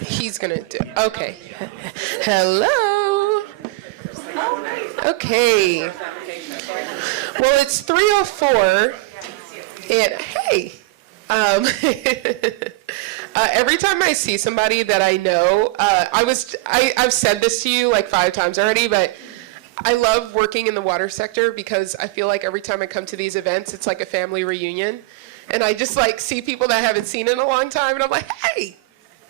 he's gonna do, okay. Hello. Okay. Well, it's 3:04, and hey, every time I see somebody that I know, I've said this to you like 5 times already, but I love working in the water sector because I feel like every time I come to these events, it's like a family reunion. And I just like see people that I haven't seen in a long time, and I'm like, hey,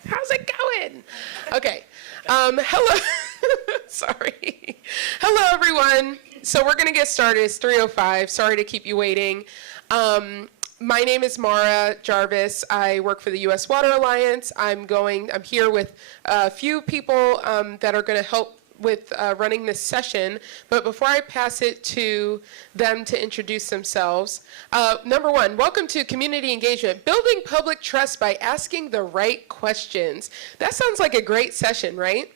how's it going? Okay, hello, sorry. Hello, everyone. So we're gonna get started. It's 3:05, sorry to keep you waiting. My name is Maura, Jarvis. I work for the U.S. Water Alliance. I'm here with a few people that are gonna help with running this session, but before I pass it to them to introduce themselves, number one, welcome to Community Engagement, Building Public Trust by Asking the Right Questions. That sounds like a great session, right?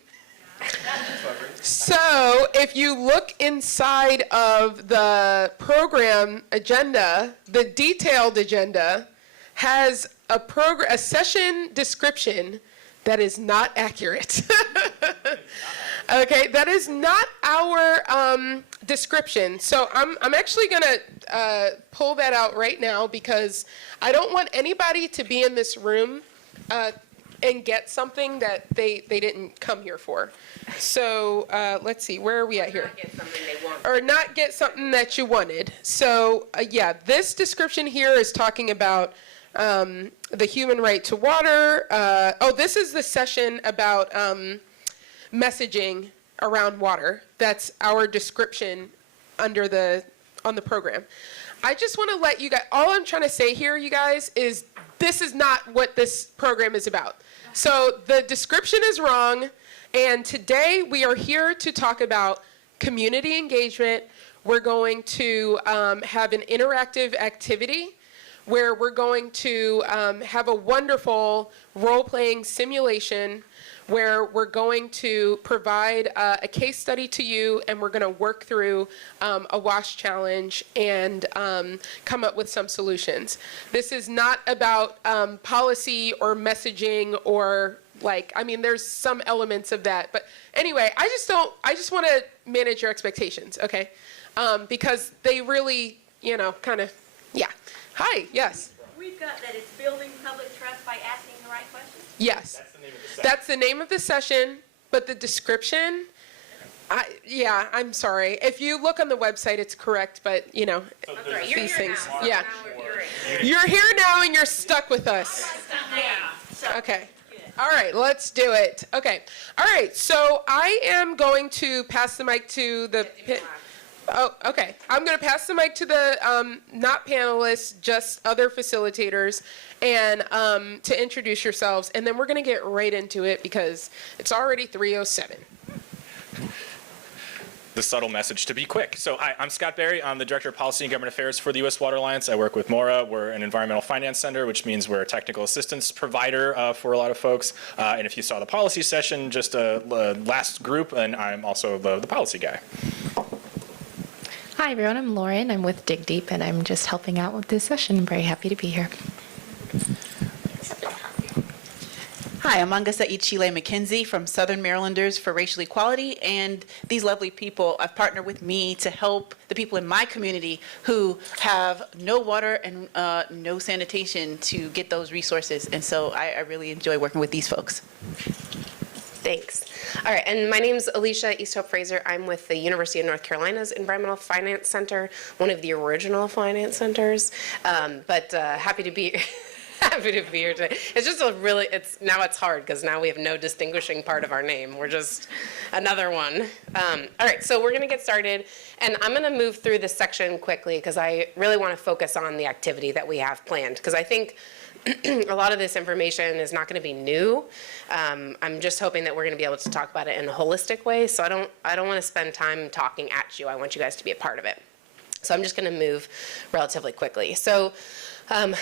So if you look inside of the program agenda, the detailed agenda has a session description that is not accurate. Okay, that is not our description. So I'm actually gonna pull that out right now because I don't want anybody to be in this room and get something that they didn't come here for. So let's see, where are we at here? Or not get something that you wanted. So yeah, this description here is talking about the human right to water. This is the session about messaging around water. That's our description on the program. I just want to let you guys, all I'm trying to say here, you guys, is this is not what this program is about. So the description is wrong, and today we are here to talk about community engagement. We're going to have an interactive activity where we're going to have a wonderful role-playing simulation where we're going to provide a case study to you, and we're going to work through a WASH challenge and come up with some solutions. This is not about policy or messaging or there's some elements of that. But anyway, I just want to manage your expectations, okay? Because they really, kind of, yeah. Hi, yes. We've got that it's building public trust by asking the right questions. Yes. That's the name of the session, but the description, I'm sorry. If you look on the website, it's correct, but these things. Now. Yeah. You're here now and you're stuck with us. Okay. All right, let's do it. Okay. All right, so I am going to pass the mic to the Oh, okay. I'm going to pass the mic to the not panelists, just other facilitators, and to introduce yourselves, and then we're going to get right into it because it's already 3:07. The subtle message to be quick. So hi, I'm Scott Berry. I'm the Director of Policy and Government Affairs for the U.S. Water Alliance. I work with Maura. We're an environmental finance center, which means we're a technical assistance provider for a lot of folks. And if you saw the policy session, just a last group, and I'm also the policy guy. Hi everyone, I'm Lauren. I'm with Dig Deep, and I'm just helping out with this session. I'm very happy to be here. Hi, I'm Ongisa Ichile-McKenzie from Southern Marylanders for Racial Equality, and these lovely people have partnered with me to help the people in my community who have no water and no sanitation to get those resources, and so I really enjoy working with these folks. Thanks. All right, and my name's Alicea, Easthope-Frazer. I'm with the University of North Carolina's Environmental Finance Center, one of the original finance centers, but happy to be here today. It's just now it's hard because now we have no distinguishing part of our name. We're just another one. All right, so we're gonna get started, and I'm gonna move through this section quickly because I really wanna focus on the activity that we have planned, because I think a lot of this information is not going to be new. I'm just hoping that we're going to be able to talk about it in a holistic way. So I don't want to spend time talking at you. I want you guys to be a part of it. So I'm just going to move relatively quickly. So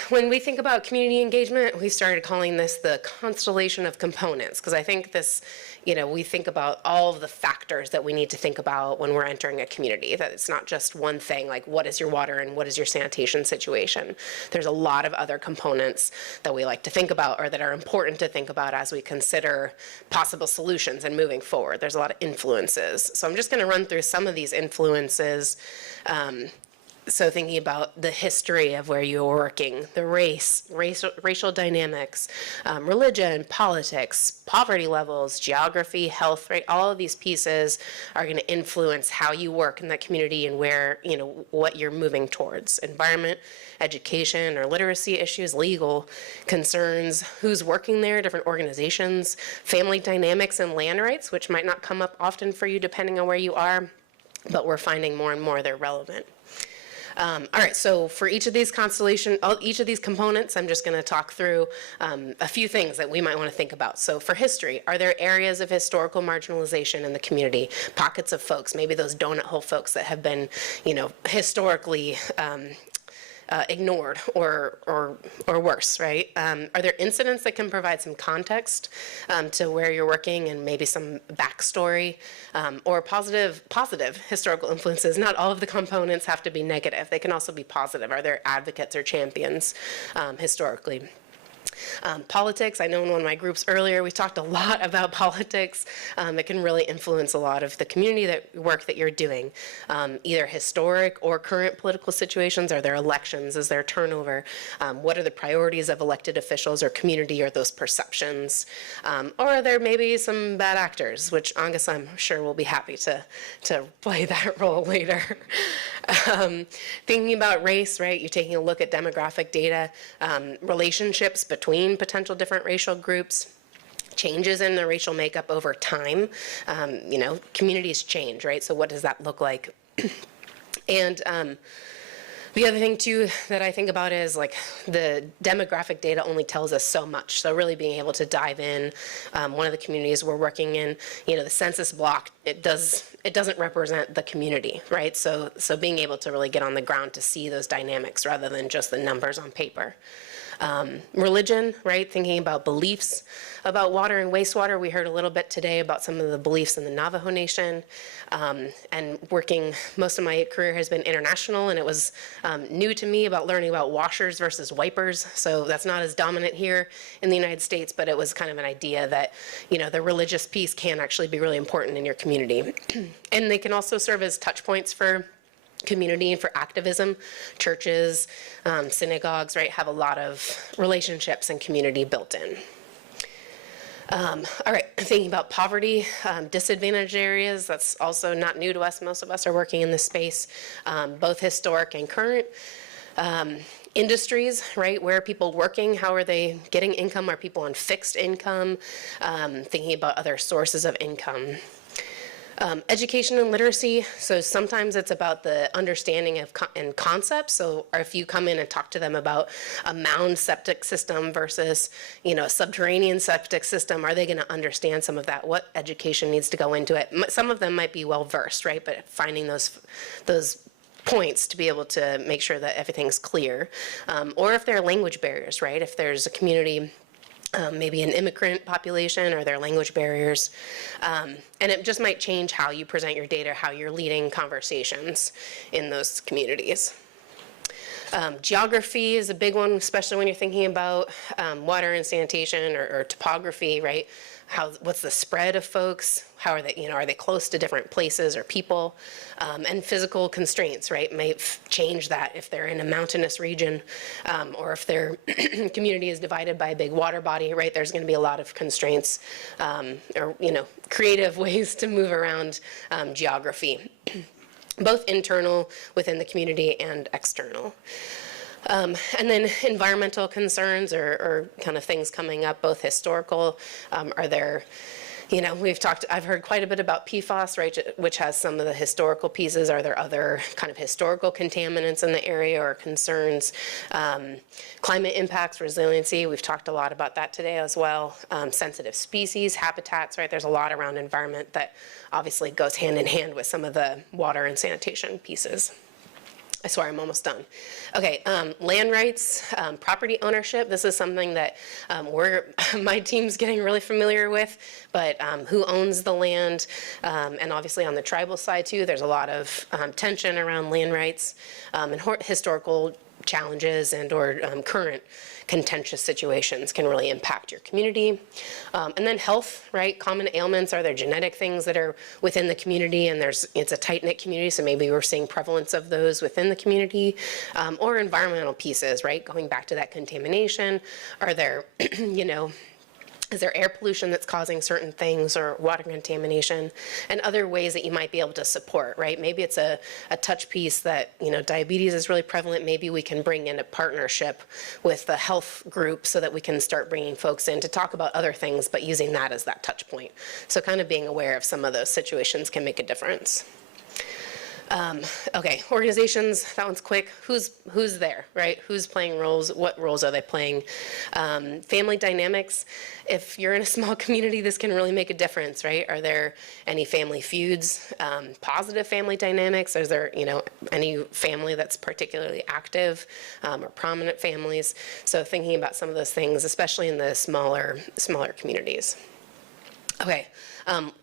When we think about community engagement, we started calling this the constellation of components, because I think this, we think about all of the factors that we need to think about when we're entering a community, that it's not just one thing, like what is your water and what is your sanitation situation. There's a lot of other components that we like to think about or that are important to think about as we consider possible solutions and moving forward. There's a lot of influences. So I'm just going to run through some of these influences. So thinking about the history of where you're working, the racial dynamics, religion, politics, poverty levels, geography, health, right? All of these pieces are going to influence how you work in that community and where, what you're moving towards. Environment, education or literacy issues, legal concerns, who's working there, different organizations, family dynamics and land rights, which might not come up often for you depending on where you are, but we're finding more and more they're relevant. All right, so for each of these each of these components, I'm just going to talk through a few things that we might want to think about. So for history, are there areas of historical marginalization in the community, pockets of folks, maybe those donut hole folks that have been, historically ignored or worse, right? Are there incidents that can provide some context to where you're working and maybe some backstory or positive historical influences? Not all of the components have to be negative. They can also be positive. Are there advocates or champions historically? Politics, I know in one of my groups earlier, we talked a lot about politics. It can really influence a lot of the community work that you're doing. Either historic or current political situations. Are there elections? Is there turnover? What are the priorities of elected officials or community or those perceptions? Or are there maybe some bad actors, which Ongisa, I'm sure, will be happy to play that role later. Thinking about race, right? You're taking a look at demographic data, relationships between potential different racial groups, changes in the racial makeup over time. Communities change, right? So what does that look like? And the other thing, too, that I think about is like the demographic data only tells us so much. So really being able to dive in, one of the communities we're working in, the census block, it doesn't represent the community, right? So being able to really get on the ground to see those dynamics rather than just the numbers on paper. Religion, right? Thinking about beliefs about water and wastewater. We heard a little bit today about some of the beliefs in the Navajo Nation. And working, most of my career has been international, and it was new to me about learning about washers versus wipers. So that's not as dominant here in the United States, but it was kind of an idea that, the religious piece can actually be really important in your community. And they can also serve as touch points for community and for activism. Churches, synagogues, right, have a lot of relationships and community built in. All right, thinking about poverty, disadvantaged areas, that's also not new to us. Most of us are working in this space, both historic and current. Industries, right? Where are people working? How are they getting income? Are people on fixed income? Thinking about other sources of income. Education and literacy, so sometimes it's about the understanding of and concepts. So if you come in and talk to them about a mound septic system versus, a subterranean septic system, are they going to understand some of that? What education needs to go into it? Some of them might be well versed, right? But finding those points to be able to make sure that everything's clear. Or if there are language barriers, right? If there's a community, maybe an immigrant population, or their language barriers. And it just might change how you present your data, how you're leading conversations in those communities. Geography is a big one, especially when you're thinking about water and sanitation or topography, right? What's the spread of folks? How are they, are they close to different places or people? And physical constraints, right, may change that if they're in a mountainous region or if their community is divided by a big water body, right? There's going to be a lot of constraints or, creative ways to move around geography, both internal within the community and external. And then environmental concerns or kind of things coming up, both historical, are there, I've heard quite a bit about PFAS, right, which has some of the historical pieces. Are there other kind of historical contaminants in the area or concerns? Climate impacts, resiliency, we've talked a lot about that today as well. Sensitive species, habitats, right, there's a lot around environment that obviously goes hand in hand with some of the water and sanitation pieces. I swear I'm almost done. Okay, land rights, property ownership. This is something that my team's getting really familiar with, but who owns the land? And obviously on the tribal side too, there's a lot of tension around land rights and historical challenges and or current contentious situations can really impact your community. And then health, right? Common ailments, are there genetic things that are within the community, and it's a tight-knit community, so maybe we're seeing prevalence of those within the community, or environmental pieces, right? Going back to that contamination, are there, is there air pollution that's causing certain things, or water contamination, and other ways that you might be able to support, right? Maybe it's a touch piece that, diabetes is really prevalent. Maybe we can bring in a partnership with the health group so that we can start bringing folks in to talk about other things, but using that as that touch point. So kind of being aware of some of those situations can make a difference. Okay, organizations, that one's quick. Who's there, right? Who's playing roles? What roles are they playing? Family dynamics. If you're in a small community, this can really make a difference, right? Are there any family feuds, positive family dynamics? Is there, any family that's particularly active, or prominent families? So thinking about some of those things, especially in the smaller communities. Okay,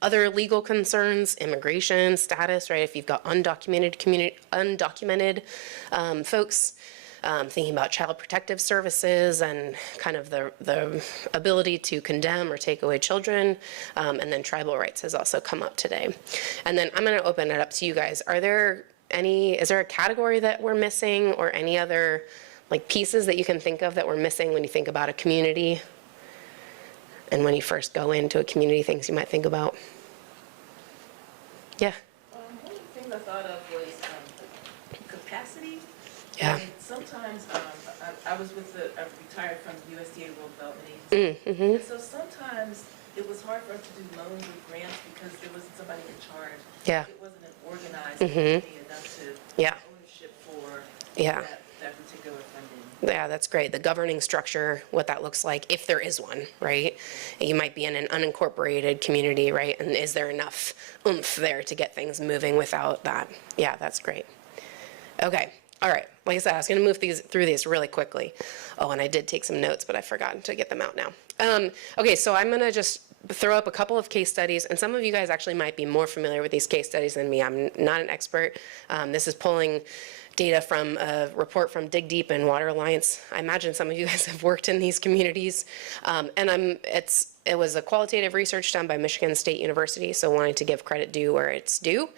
other legal concerns, immigration status, right? If you've got undocumented folks, thinking about child protective services and kind of the ability to condemn or take away children, and then tribal rights has also come up today. And then I'm going to open it up to you guys. Is there a category that we're missing, or any other pieces that you can think of that we're missing when you think about a community? And when you first go into a community, things you might think about. Yeah. One of the things I thought of was capacity. Yeah. And sometimes I retired from the USDA Rural Development Agency. And so sometimes it was hard for us to do loans or grants because there wasn't somebody in charge. Yeah. It wasn't an organized community enough to Yeah. ownership for Yeah. that particular funding. Yeah, that's great. The governing structure, what that looks like, if there is one, right? You might be in an unincorporated community, right? And is there enough oomph there to get things moving without that? Yeah, that's great. Okay, all right. Like I said, I was going to move through these really quickly. Oh, and I did take some notes, but I've forgotten to get them out now. Okay, so I'm going to just throw up a couple of case studies, and some of you guys actually might be more familiar with these case studies than me. I'm not an expert. This is pulling data from a report from Dig Deep and Water Alliance. I imagine some of you guys have worked in these communities. It was a qualitative research done by Michigan State University, so wanting to give credit due where it's due.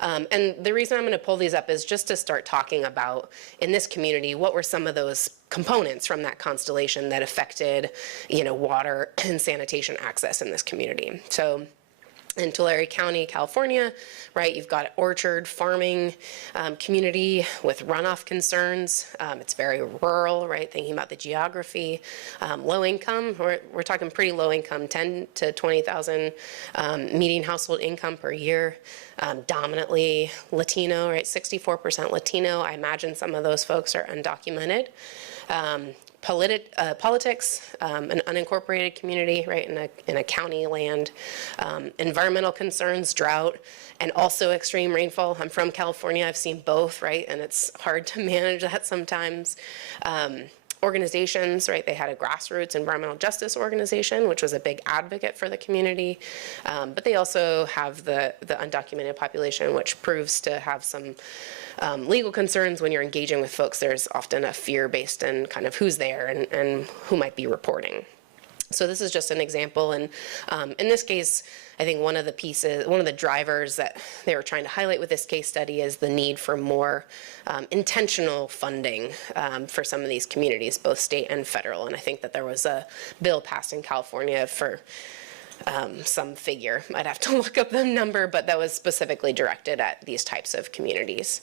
And the reason I'm going to pull these up is just to start talking about, in this community, what were some of those components from that constellation that affected, water and sanitation access in this community. So in Tulare County, California, right, you've got orchard farming community with runoff concerns. It's very rural, right, thinking about the geography. Low income, we're talking pretty low income, 10 to 20,000 median household income per year. Dominantly Latino, right, 64% Latino. I imagine some of those folks are undocumented. Politics, an unincorporated community, right, in a county land, environmental concerns, drought, and also extreme rainfall. I'm from California, I've seen both, right, and it's hard to manage that sometimes. Organizations, right, they had a grassroots environmental justice organization, which was a big advocate for the community, but they also have the undocumented population, which proves to have some legal concerns when you're engaging with folks. There's often a fear based on kind of who's there and who might be reporting. So this is just an example, and in this case, I think one of the drivers that they were trying to highlight with this case study is the need for more intentional funding for some of these communities, both state and federal. And I think that there was a bill passed in California for some figure. I'd have to look up the number, but that was specifically directed at these types of communities.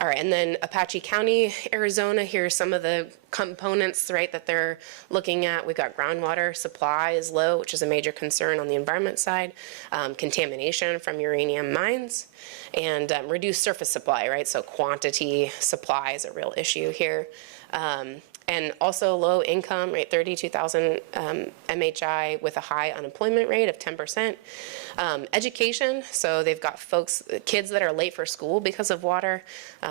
All right, and then Apache County, Arizona, here's some of the components, right, that they're looking at. We've got groundwater supply is low, which is a major concern on the environment side, contamination from uranium mines, and reduced surface supply, right, so quantity supply is a real issue here. And also low income, right, 32,000 MHI with a high unemployment rate of 10%. Education, so they've got kids that are late for school because of water.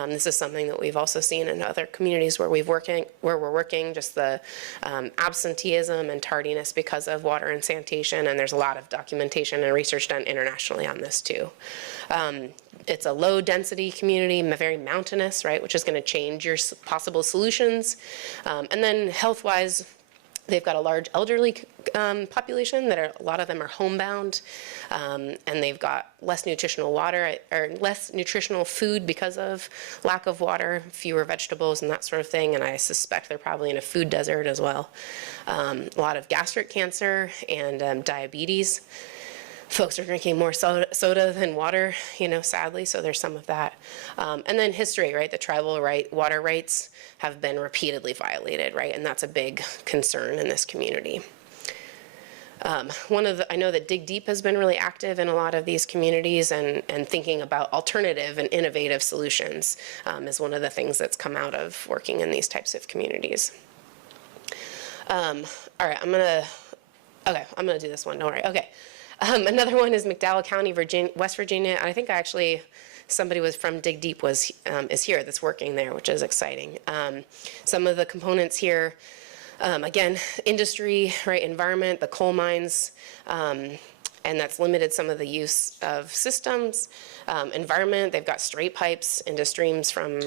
This is something that we've also seen in other communities where we're working, just the absenteeism and tardiness because of water and sanitation, and there's a lot of documentation and research done internationally on this too. It's a low-density community, very mountainous, right, which is going to change your possible solutions. And then health-wise, they've got a large elderly population that a lot of them are homebound, and they've got less nutritional water or less nutritional food because of lack of water, fewer vegetables and that sort of thing. And I suspect they're probably in a food desert as well. A lot of gastric cancer and diabetes. Folks are drinking more soda than water, sadly, so there's some of that. And then history, right? The tribal water rights have been repeatedly violated, right? And that's a big concern in this community. I know that Dig Deep has been really active in a lot of these communities, and thinking about alternative and innovative solutions is one of the things that's come out of working in these types of communities. All right, I'm gonna do this one, don't worry, okay. Another one is McDowell County, West Virginia. I think somebody was from Dig Deep is here that's working there, which is exciting. Some of the components here, again, industry, right, environment, the coal mines, and that's limited some of the use of systems. Environment, they've got straight pipes into streams from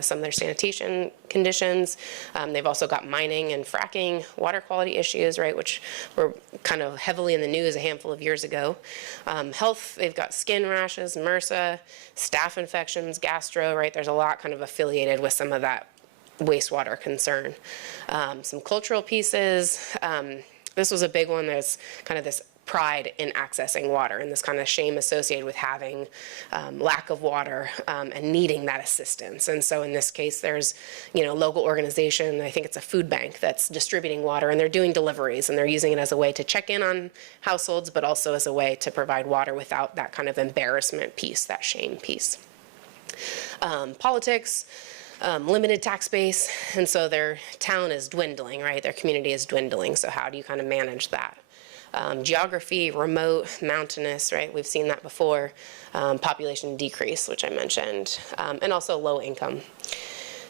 some of their sanitation conditions. They've also got mining and fracking, water quality issues, right, which were kind of heavily in the news a handful of years ago. Health, they've got skin rashes, MRSA, staph infections, gastro, right, there's a lot kind of affiliated with some of that wastewater concern. Some cultural pieces, this was a big one. There's kind of this pride in accessing water and this kind of shame associated with having lack of water and needing that assistance. And so in this case, there's, local organization, I think it's a food bank that's distributing water, and they're doing deliveries, and they're using it as a way to check in on households, but also as a way to provide water without that kind of embarrassment piece, that shame piece. Politics. Limited tax base, and so their town is dwindling, right? Their community is dwindling, so how do you kind of manage that? Geography, remote, mountainous, right? We've seen that before. Population decrease, which I mentioned, and also low income.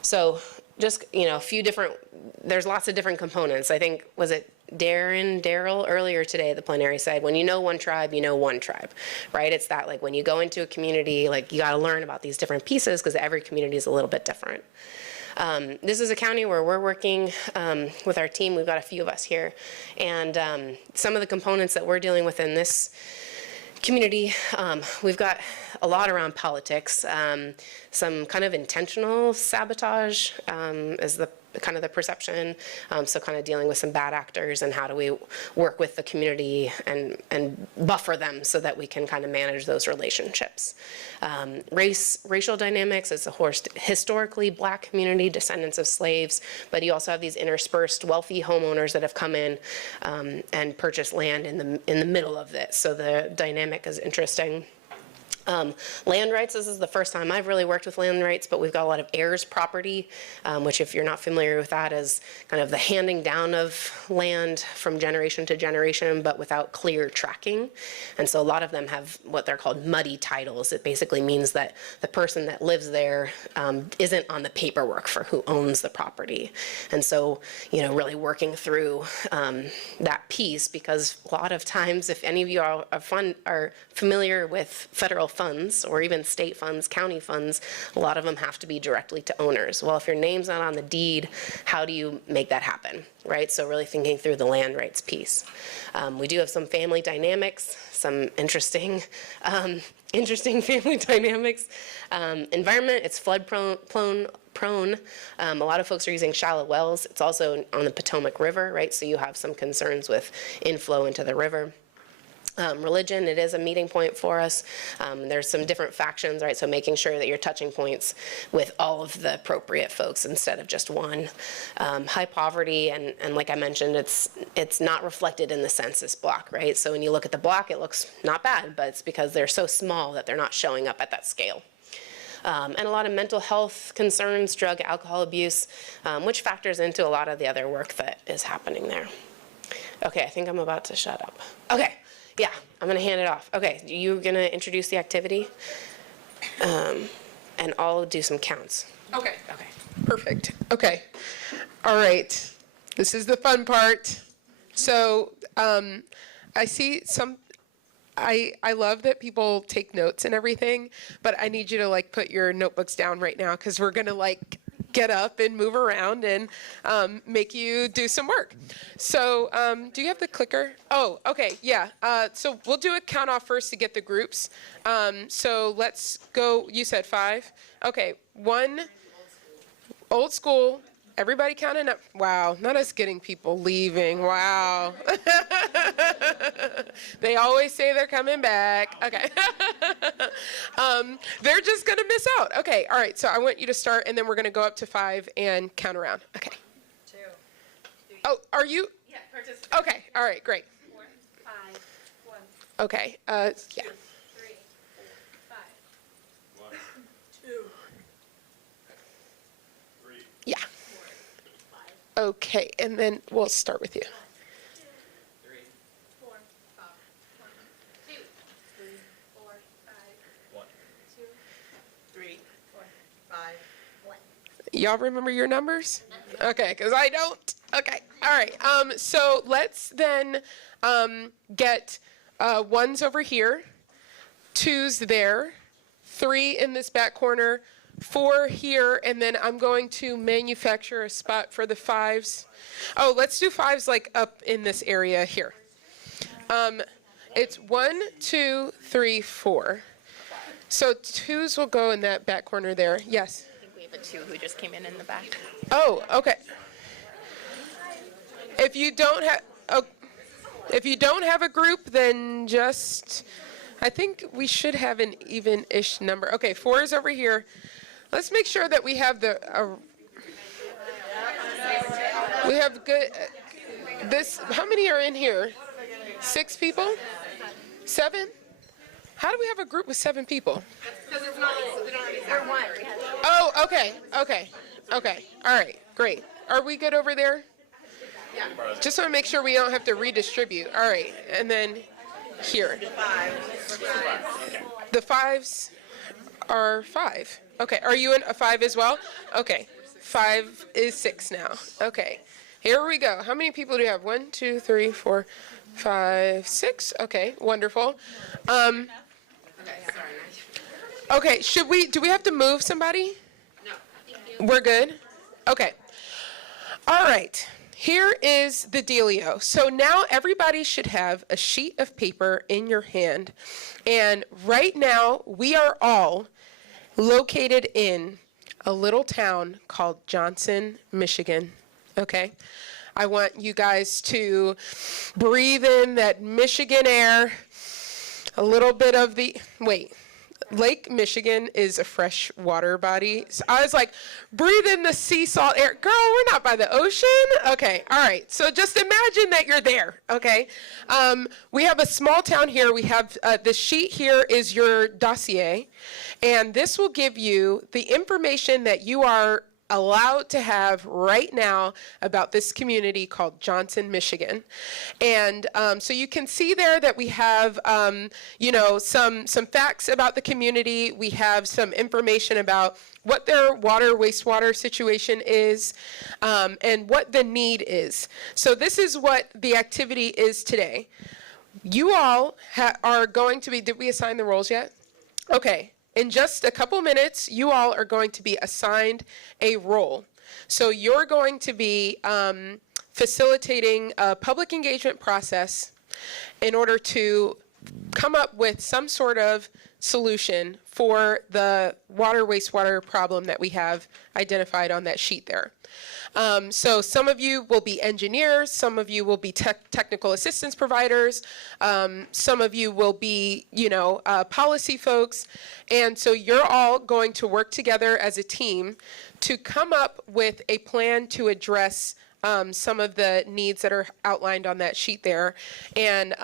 So just, there's lots of different components. I think, was it Daryl earlier today at the plenary said, when you know one tribe, you know one tribe, right? It's that, like, when you go into a community, like, you got to learn about these different pieces because every community is a little bit different. This is a county where we're working with our team. We've got a few of us here. And some of the components that we're dealing with in this community, we've got a lot around politics. Some kind of intentional sabotage is the kind of the perception. So kind of dealing with some bad actors and how do we work with the community and buffer them so that we can kind of manage those relationships. Racial dynamics, it's a historically black community, descendants of slaves, but you also have these interspersed wealthy homeowners that have come in and purchased land in the middle of this. So the dynamic is interesting. Land rights, this is the first time I've really worked with land rights, but we've got a lot of heirs property, which if you're not familiar with that is kind of the handing down of land from generation to generation, but without clear tracking. And so a lot of them have what they're called muddy titles. It basically means that the person that lives there isn't on the paperwork for who owns the property. And so, really working through that piece, because a lot of times, if any of you are familiar with federal funds or even state funds, county funds, a lot of them have to be directly to owners. Well, if your name's not on the deed, how do you make that happen, right? So really thinking through the land rights piece. We do have some family dynamics, some interesting family dynamics. Environment, it's flood prone. A lot of folks are using shallow wells. It's also on the Potomac River, right? So you have some concerns with inflow into the river. Religion, it is a meeting point for us. There's some different factions, right? So making sure that you're touching points with all of the appropriate folks instead of just one. High poverty, and like I mentioned, it's not reflected in the census block, right? So when you look at the block, it looks not bad, but it's because they're so small that they're not showing up at that scale. and a lot of mental health concerns, drug, alcohol abuse, which factors into a lot of the other work that is happening there. Okay, I think I'm about to shut up. Okay, yeah, I'm gonna hand it off. Okay, you're gonna introduce the activity, and I'll do some counts. Okay. Okay. Perfect. Okay. All right. This is the fun part. So I see some, I love that people take notes and everything, but I need you to like put your notebooks down right now because we're going to like get up and move around and make you do some work. So do you have the clicker? Oh, okay. Yeah. So we'll do a count off first to get the groups. So let's go. You said 5. Okay. 1. Old school. Everybody counting up. Wow, not us getting people leaving. Wow. They always say they're coming back. Okay. They're just going to miss out. Okay, all right. So I want you to start, and then we're going to go up to 5 and count around. Okay. 2, 3. Oh, are you? Yeah, participate. Okay, all right, great. 4, 5, 1, Okay, yeah. 3, 4, 5. 2, Yeah. Okay, and then we'll start with you. 3, 4, 5, 1, 2, 3, 4, 5, 1, 2, 3, 4, 5, 1. Y'all remember your numbers? Okay, because I don't. Okay, all right. So let's then get 1s over here, 2s there, 3 in this back corner, 4 here, and then I'm going to manufacture a spot for the 5s. Oh, let's do 5s like up in this area here. It's 1, 2, 3, 4. So 2s will go in that back corner there. Yes. I think we have a 2 who just came in the back. Oh, okay. If you don't have a group, then just, I think we should have an even-ish number. Okay, 4 is over here. Let's make sure that we have we have good, how many are in here? 6 people? 7? How do we have a group with 7 people? We're 1. Oh, okay. All right, great. Are we good over there? Yeah. Just want to make sure we don't have to redistribute. All right, and then here. The 5s are 5. Okay, are you in a 5 as well? Okay, 5 is 6 now. Okay, here we go. How many people do you have? 1, 2, 3, 4, 5, 6. Okay, wonderful. Okay, do we have to move somebody? No. We're good? Okay. All right. Here is the dealio. So now everybody should have a sheet of paper in your hand. And right now, we are all located in a little town called Johnson, Michigan. Okay? I want you guys to breathe in that Michigan air, a little bit of Lake Michigan is a fresh water body. So I was like, breathe in the sea salt air. Girl, we're not by the ocean. Okay, all right. So just imagine that you're there, okay? We have a small town here. We have the sheet here is your dossier. And this will give you the information that you are allowed to have right now about this community called Johnson, Michigan. And so you can see there that we have, some facts about the community. We have some information about what their wastewater situation is, and what the need is. So this is what the activity is today. You all are going to be, did we assign the roles yet? Okay. In just a couple minutes, you all are going to be assigned a role. So you're going to be facilitating a public engagement process in order to come up with some sort of solution for the wastewater problem that we have identified on that sheet there. So some of you will be engineers, some of you will be technical assistance providers, some of you will be, policy folks, and so you're all going to work together as a team to come up with a plan to address some of the needs that are outlined on that sheet there, and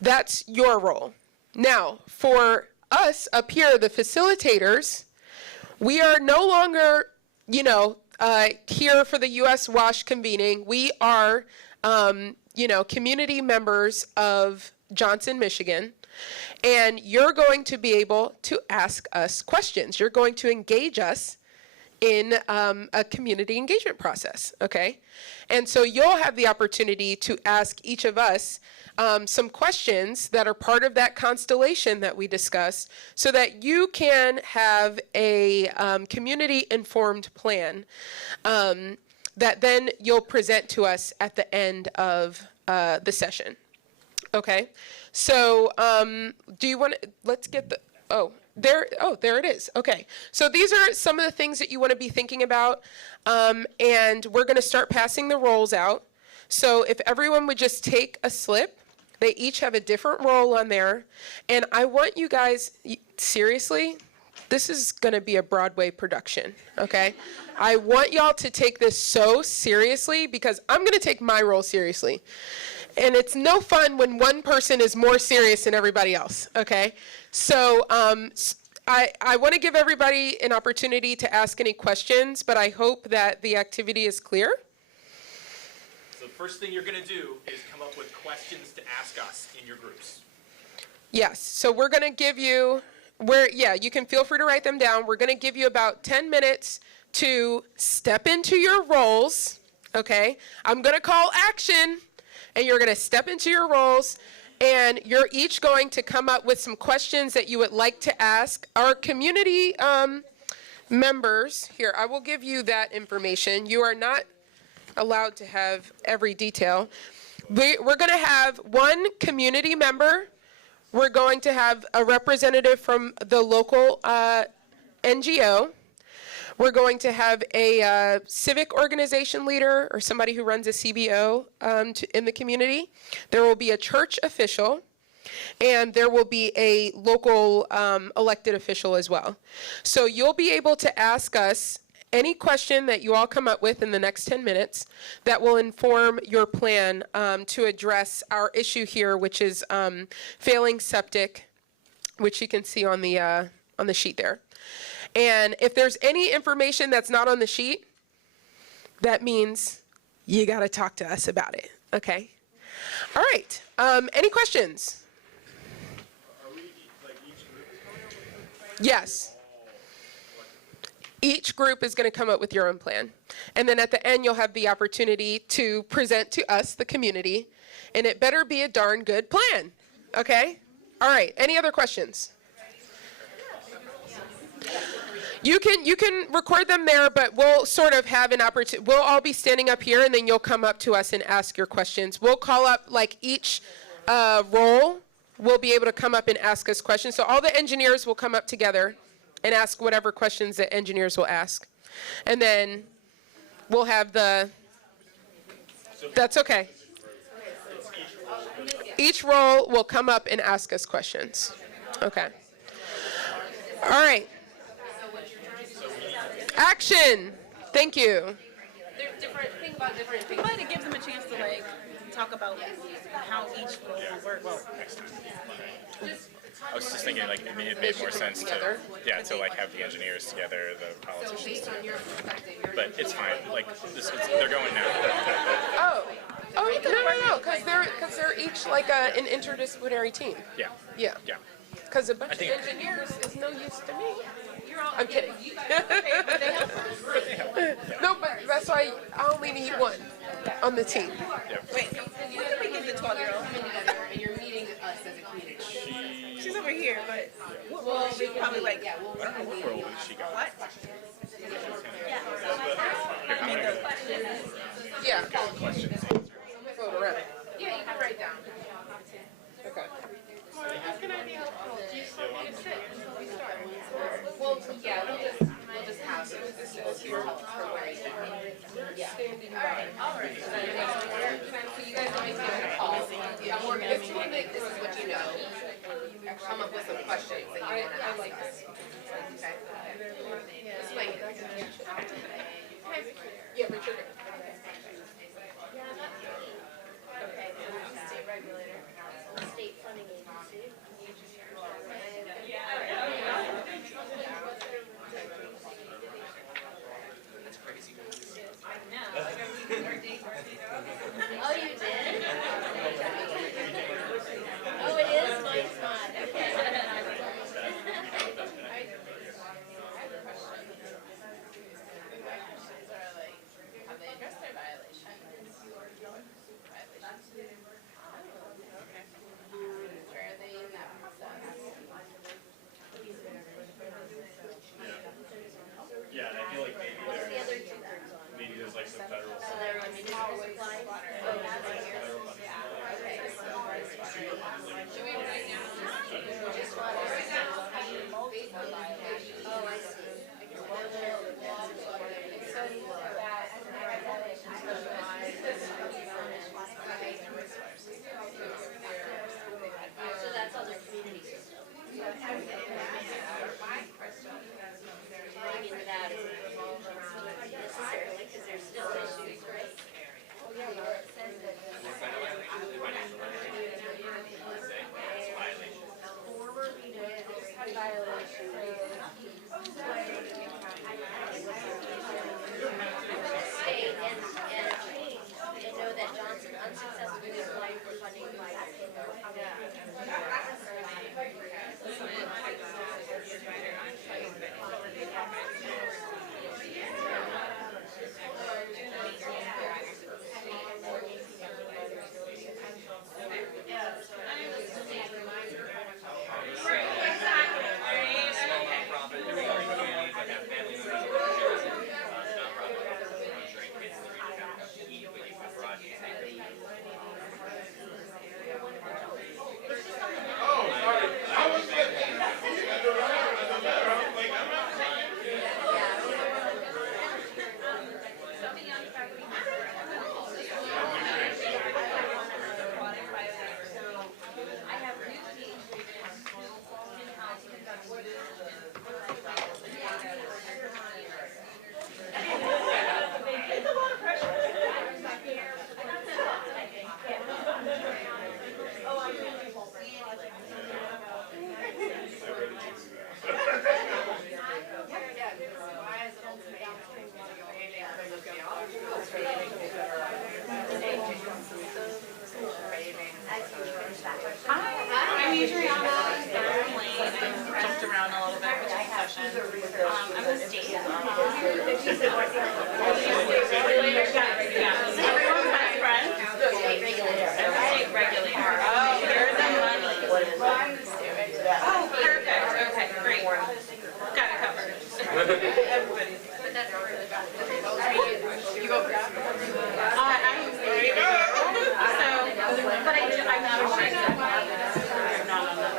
that's your role. Now, for us up here, the facilitators, We are no longer, here for the U.S. WASH convening. We are, community members of Johnson, Michigan, and you're going to be able to ask us questions. You're going to engage us in a community engagement process, okay? And so you'll have the opportunity to ask each of us some questions that are part of that constellation that we discussed so that you can have a community-informed plan that then you'll present to us at the end of the session, okay? So do you want to, let's get the, there it is. Okay. So these are some of the things that you want to be thinking about. And we're going to start passing the roles out. So if everyone would just take a slip, they each have a different role on there. And I want you guys, seriously, this is going to be a Broadway production. Okay. I want y'all to take this so seriously because I'm going to take my role seriously. And it's no fun when one person is more serious than everybody else, okay? So I want to give everybody an opportunity to ask any questions, but I hope that the activity is clear. So the first thing you're going to do is come up with questions to ask us in your groups. Yes, so we're going to give you, you can feel free to write them down. We're going to give you about 10 minutes to step into your roles, okay? I'm going to call action. And you're going to step into your roles, and you're each going to come up with some questions that you would like to ask. Our community members, here, I will give you that information. You are not allowed to have every detail. We're going to have one community member. We're going to have a representative from the local NGO. We're going to have a civic organization leader or somebody who runs a CBO in the community. There will be a church official, and there will be a local elected official as well. So you'll be able to ask us any question that you all come up with in the next 10 minutes that will inform your plan to address our issue here, which is failing septic, which you can see on the sheet there. And if there's any information that's not on the sheet, that means you got to talk to us about it, okay? All right, any questions? Are we, like, each group is coming up with a plan? Yes. Each group is going to come up with your own plan. And then at the end, you'll have the opportunity to present to us, the community, and it better be a darn good plan, okay? All right, any other questions? You can record them there, but we'll sort of have an opportunity. We'll all be standing up here, and then you'll come up to us and ask your questions. We'll call up, like, each role will be able to come up and ask us questions. So all the engineers will come up together and ask whatever questions the engineers will ask. And then we'll have that's okay. Each role will come up and ask us questions. Okay. All right. Action. Thank you. Think about different things. But it gives them a chance to like talk about how each role works. I was just thinking, like, it made more sense to like have the engineers together, the politicians together. But it's fine. Like, they're going now. No, because they're each like an interdisciplinary team. Yeah. Yeah. Yeah. Because a bunch of engineers is no use to me. I'm kidding. No, but that's why I only need one on the team. Wait, when did we get the 12-year-old? And you're meeting us as a community. She's over here, but what role is she? Probably like, I don't know what role she got. what? Yeah. Float around. Yeah, you can write down. Okay. How can I be helpful? You can sit until we start. Well, yeah, we'll just have some assistance for where you are. Yeah. All right. So you guys don't make a policy. If you want to make this is what you know, come up with some questions that you want to ask us. Okay. This way. Yeah, Richard. State regulator. State funding agency. So that's other communities still. Into that isn't necessarily, because there's still issues, right? State and know that Johnson unsuccessfully applied for funding by. I'm Adriana. Jumped around a little bit between sessions. I'm a state. Everyone's best friend. State regulator. State regulator. Oh, here's the money. Oh, perfect. Okay, great. Got it covered. Everybody's. But that's really you go first. But I'm not a friend. I'm not on that.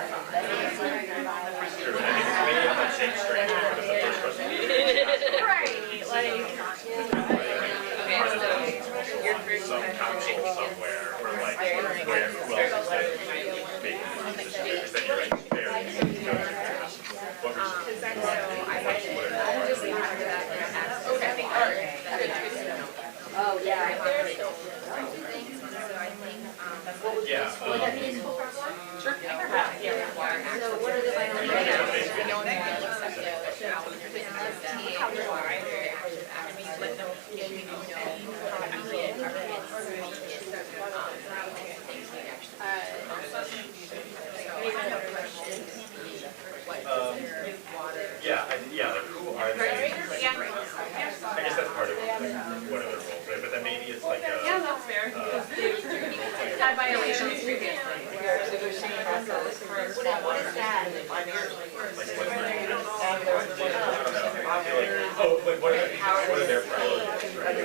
Right, like. Some council somewhere, or like, where, who else is like, making decisions that you're like, what Oh, yeah. yeah. Sure. So what are the yeah, like who are they? I guess that's part of like, what are their roles, right? But then maybe it's like a... Yeah, that's fair. Had violations previously. what is that? Oh, but what are their priorities, right?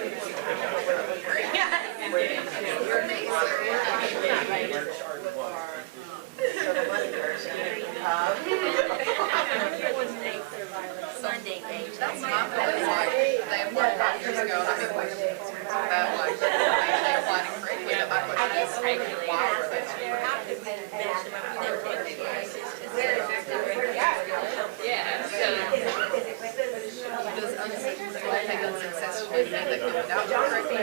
Sunday. That's not they applied 5 years ago, and I've been waiting for that, like, they applied correctly, and my question is, why were they? Does unsuccessful mean that they put out correctly, or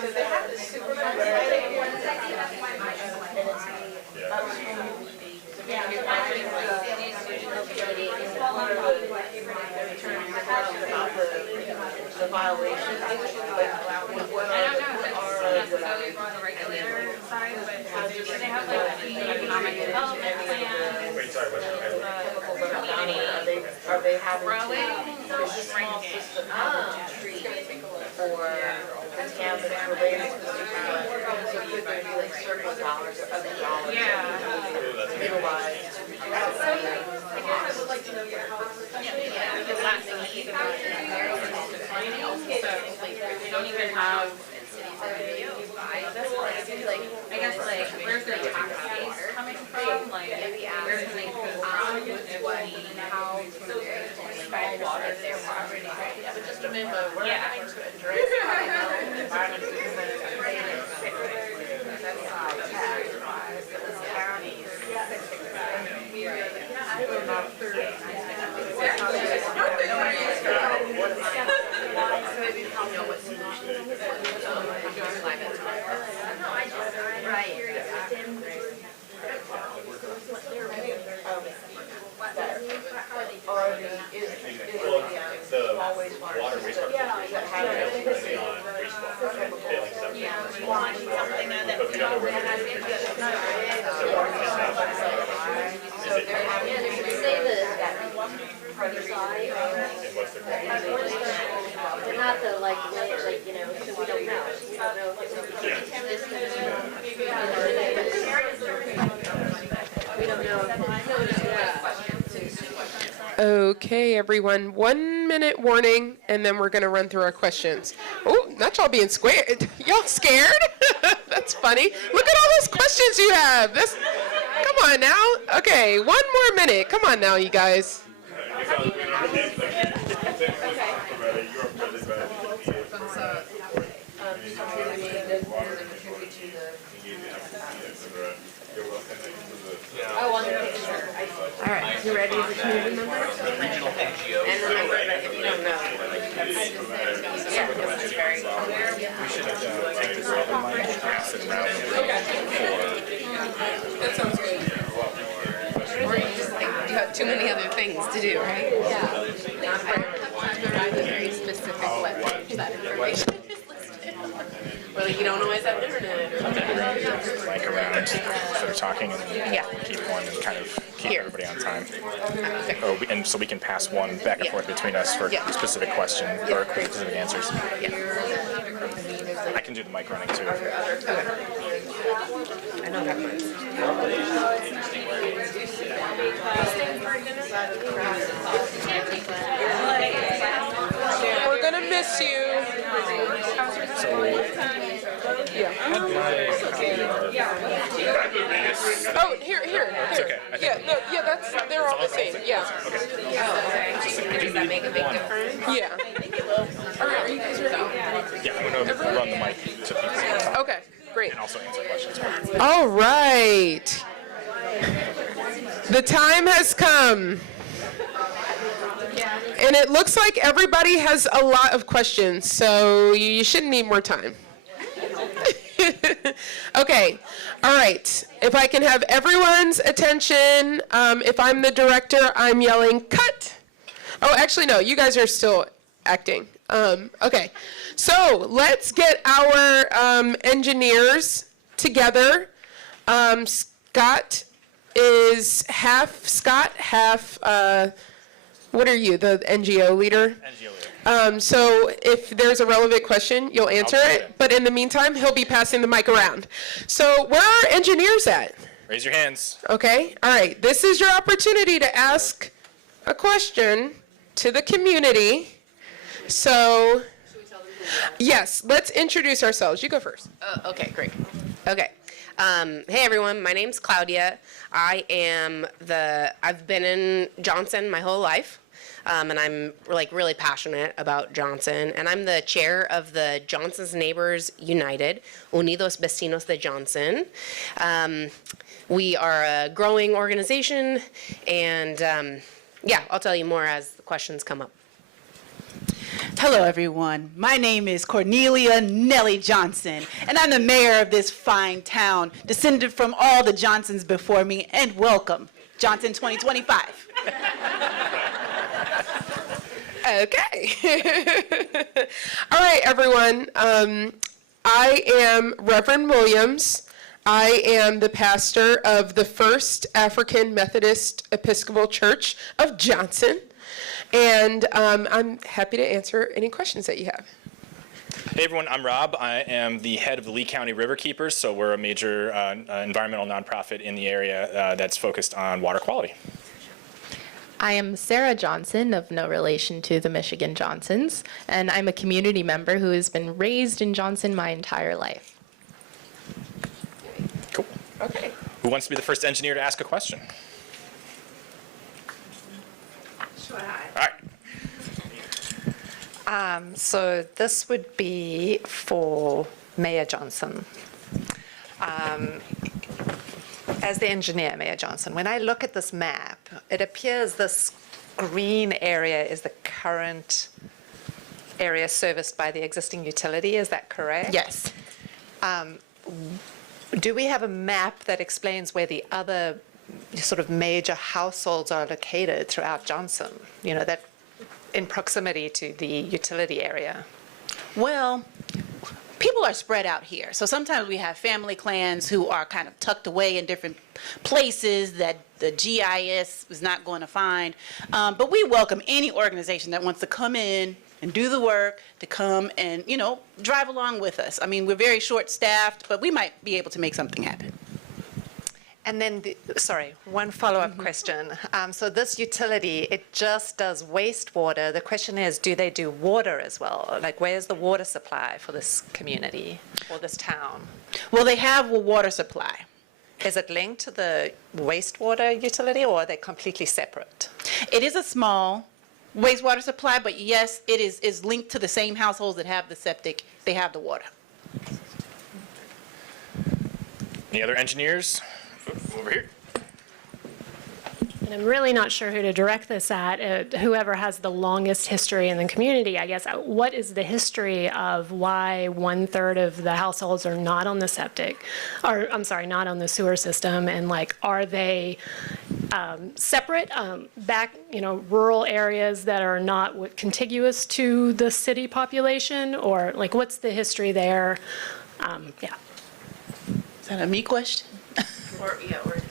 So they have to supervise. The violations. I don't know if it's necessarily on the regulator side, but they have like the economic development plan. Wait, sorry, what's the Community Are they having growing, small shrinking. system to treat for contaminants related to the so could there be like circle dollars or other dollars utilized to reduce I guess I would like to know your health. Because that's the key. So we don't even have. I guess like where's their tax base coming from? Like where can they go on with how small water there already. Yeah, but just remember, we're having to address environment. That's not tax, it was counties. Not the like, you know, so we don't know. We don't know if we don't know. Okay, everyone, 1 minute warning, and then we're going to run through our questions. Oh, not y'all being scared. Y'all scared? That's funny. Look at all those questions you have. Come on now. Okay, 1 more minute. Come on now, you guys. All right, you ready as a community member? And remember that if you don't know, yeah, because it's very. That sounds good. Or you just like, you have too many other things to do, right? Yeah. Provide a very specific webpage that information is listed. Or like you don't always have internet. Or Mic around instead of talking, and Yeah. keep one and kind of keep Here. everybody on time. Okay. Oh, and so we can pass one back and Yeah. forth between us for Yeah. specific questions or specific answers. Yeah. I can do the mic running too. I know that much. We're going to miss you. Oh, here. okay. Yeah, no, yeah, they're all the same. Yeah. Does that make a big difference? Yeah. All right, are you guys ready? Yeah, I'm going to run the mic to people Okay, great. and also answer questions. All right. The time has come. And it looks like everybody has a lot of questions, so you shouldn't need more time. Okay, all right. If I can have everyone's attention, if I'm the director, I'm yelling, cut. Oh, actually, no, you guys are still acting. Okay, so let's get our engineers together. Scott is half Scott, half, what are you, the NGO leader? NGO leader. So if there's a relevant question, you'll answer I'll it. But in the meantime, he'll be passing the mic around. So where are our engineers at? Raise your hands. Okay, all right. This is your opportunity to ask a question to the community. So, yes, let's introduce ourselves. You go first. Okay, great. Okay. Hey everyone, my name's Claudia. I've been in Johnson my whole life. And I'm like really passionate about Johnson. And I'm the chair of the Johnson's Neighbors United, Unidos Vecinos de Johnson. We are a growing organization, and yeah, I'll tell you more as the questions come up. Hello, everyone. My name is Cornelia Nellie Johnson, and I'm the mayor of this fine town, descended from all the Johnsons before me, and welcome, Johnson 2025. Okay. All right, everyone. I am Reverend Williams. I am the pastor of the First African Methodist Episcopal Church of Johnson. And I'm happy to answer any questions that you have. Hey everyone, I'm Rob. I am the head of the Lee County River Keepers, so we're a major environmental nonprofit in the area that's focused on water quality. I am Sarah Johnson, of no relation to the Michigan Johnsons, and I'm a community member who has been raised in Johnson my entire life. Cool. Okay. Who wants to be the first engineer to ask a question? Sure. All right. So this would be for Mayor Johnson. As the engineer, Mayor Johnson, when I look at this map, it appears this green area is the current area serviced by the existing utility. Is that correct? Yes. Do we have a map that explains where the other sort of major households are located throughout Johnson? You know, that in proximity to the utility area? Well, people are spread out here. So sometimes we have family clans who are kind of tucked away in different places that the GIS is not going to find. But we welcome any organization that wants to come in and do the work, to come and, you know, drive along with us. I mean, we're very short-staffed, but we might be able to make something happen. And then, sorry, one follow-up question. So this utility, it just does wastewater. The question is, do they do water as well? Like, where's the water supply for this community or this town? Well, they have a water supply. Is it linked to the wastewater utility, or are they completely separate? It is a small wastewater supply, but yes, it is linked to the same households that have the septic. They have the water. Any other engineers? Over here. And I'm really not sure who to direct this at, whoever has the longest history in the community, I guess. What is the history of why 1/3 of the households are not on the septic, or I'm sorry, not on the sewer system, and like, are they separate, back, you know, rural areas that are not contiguous to the city population, or like, what's the history there? Yeah. Is that a me question? Or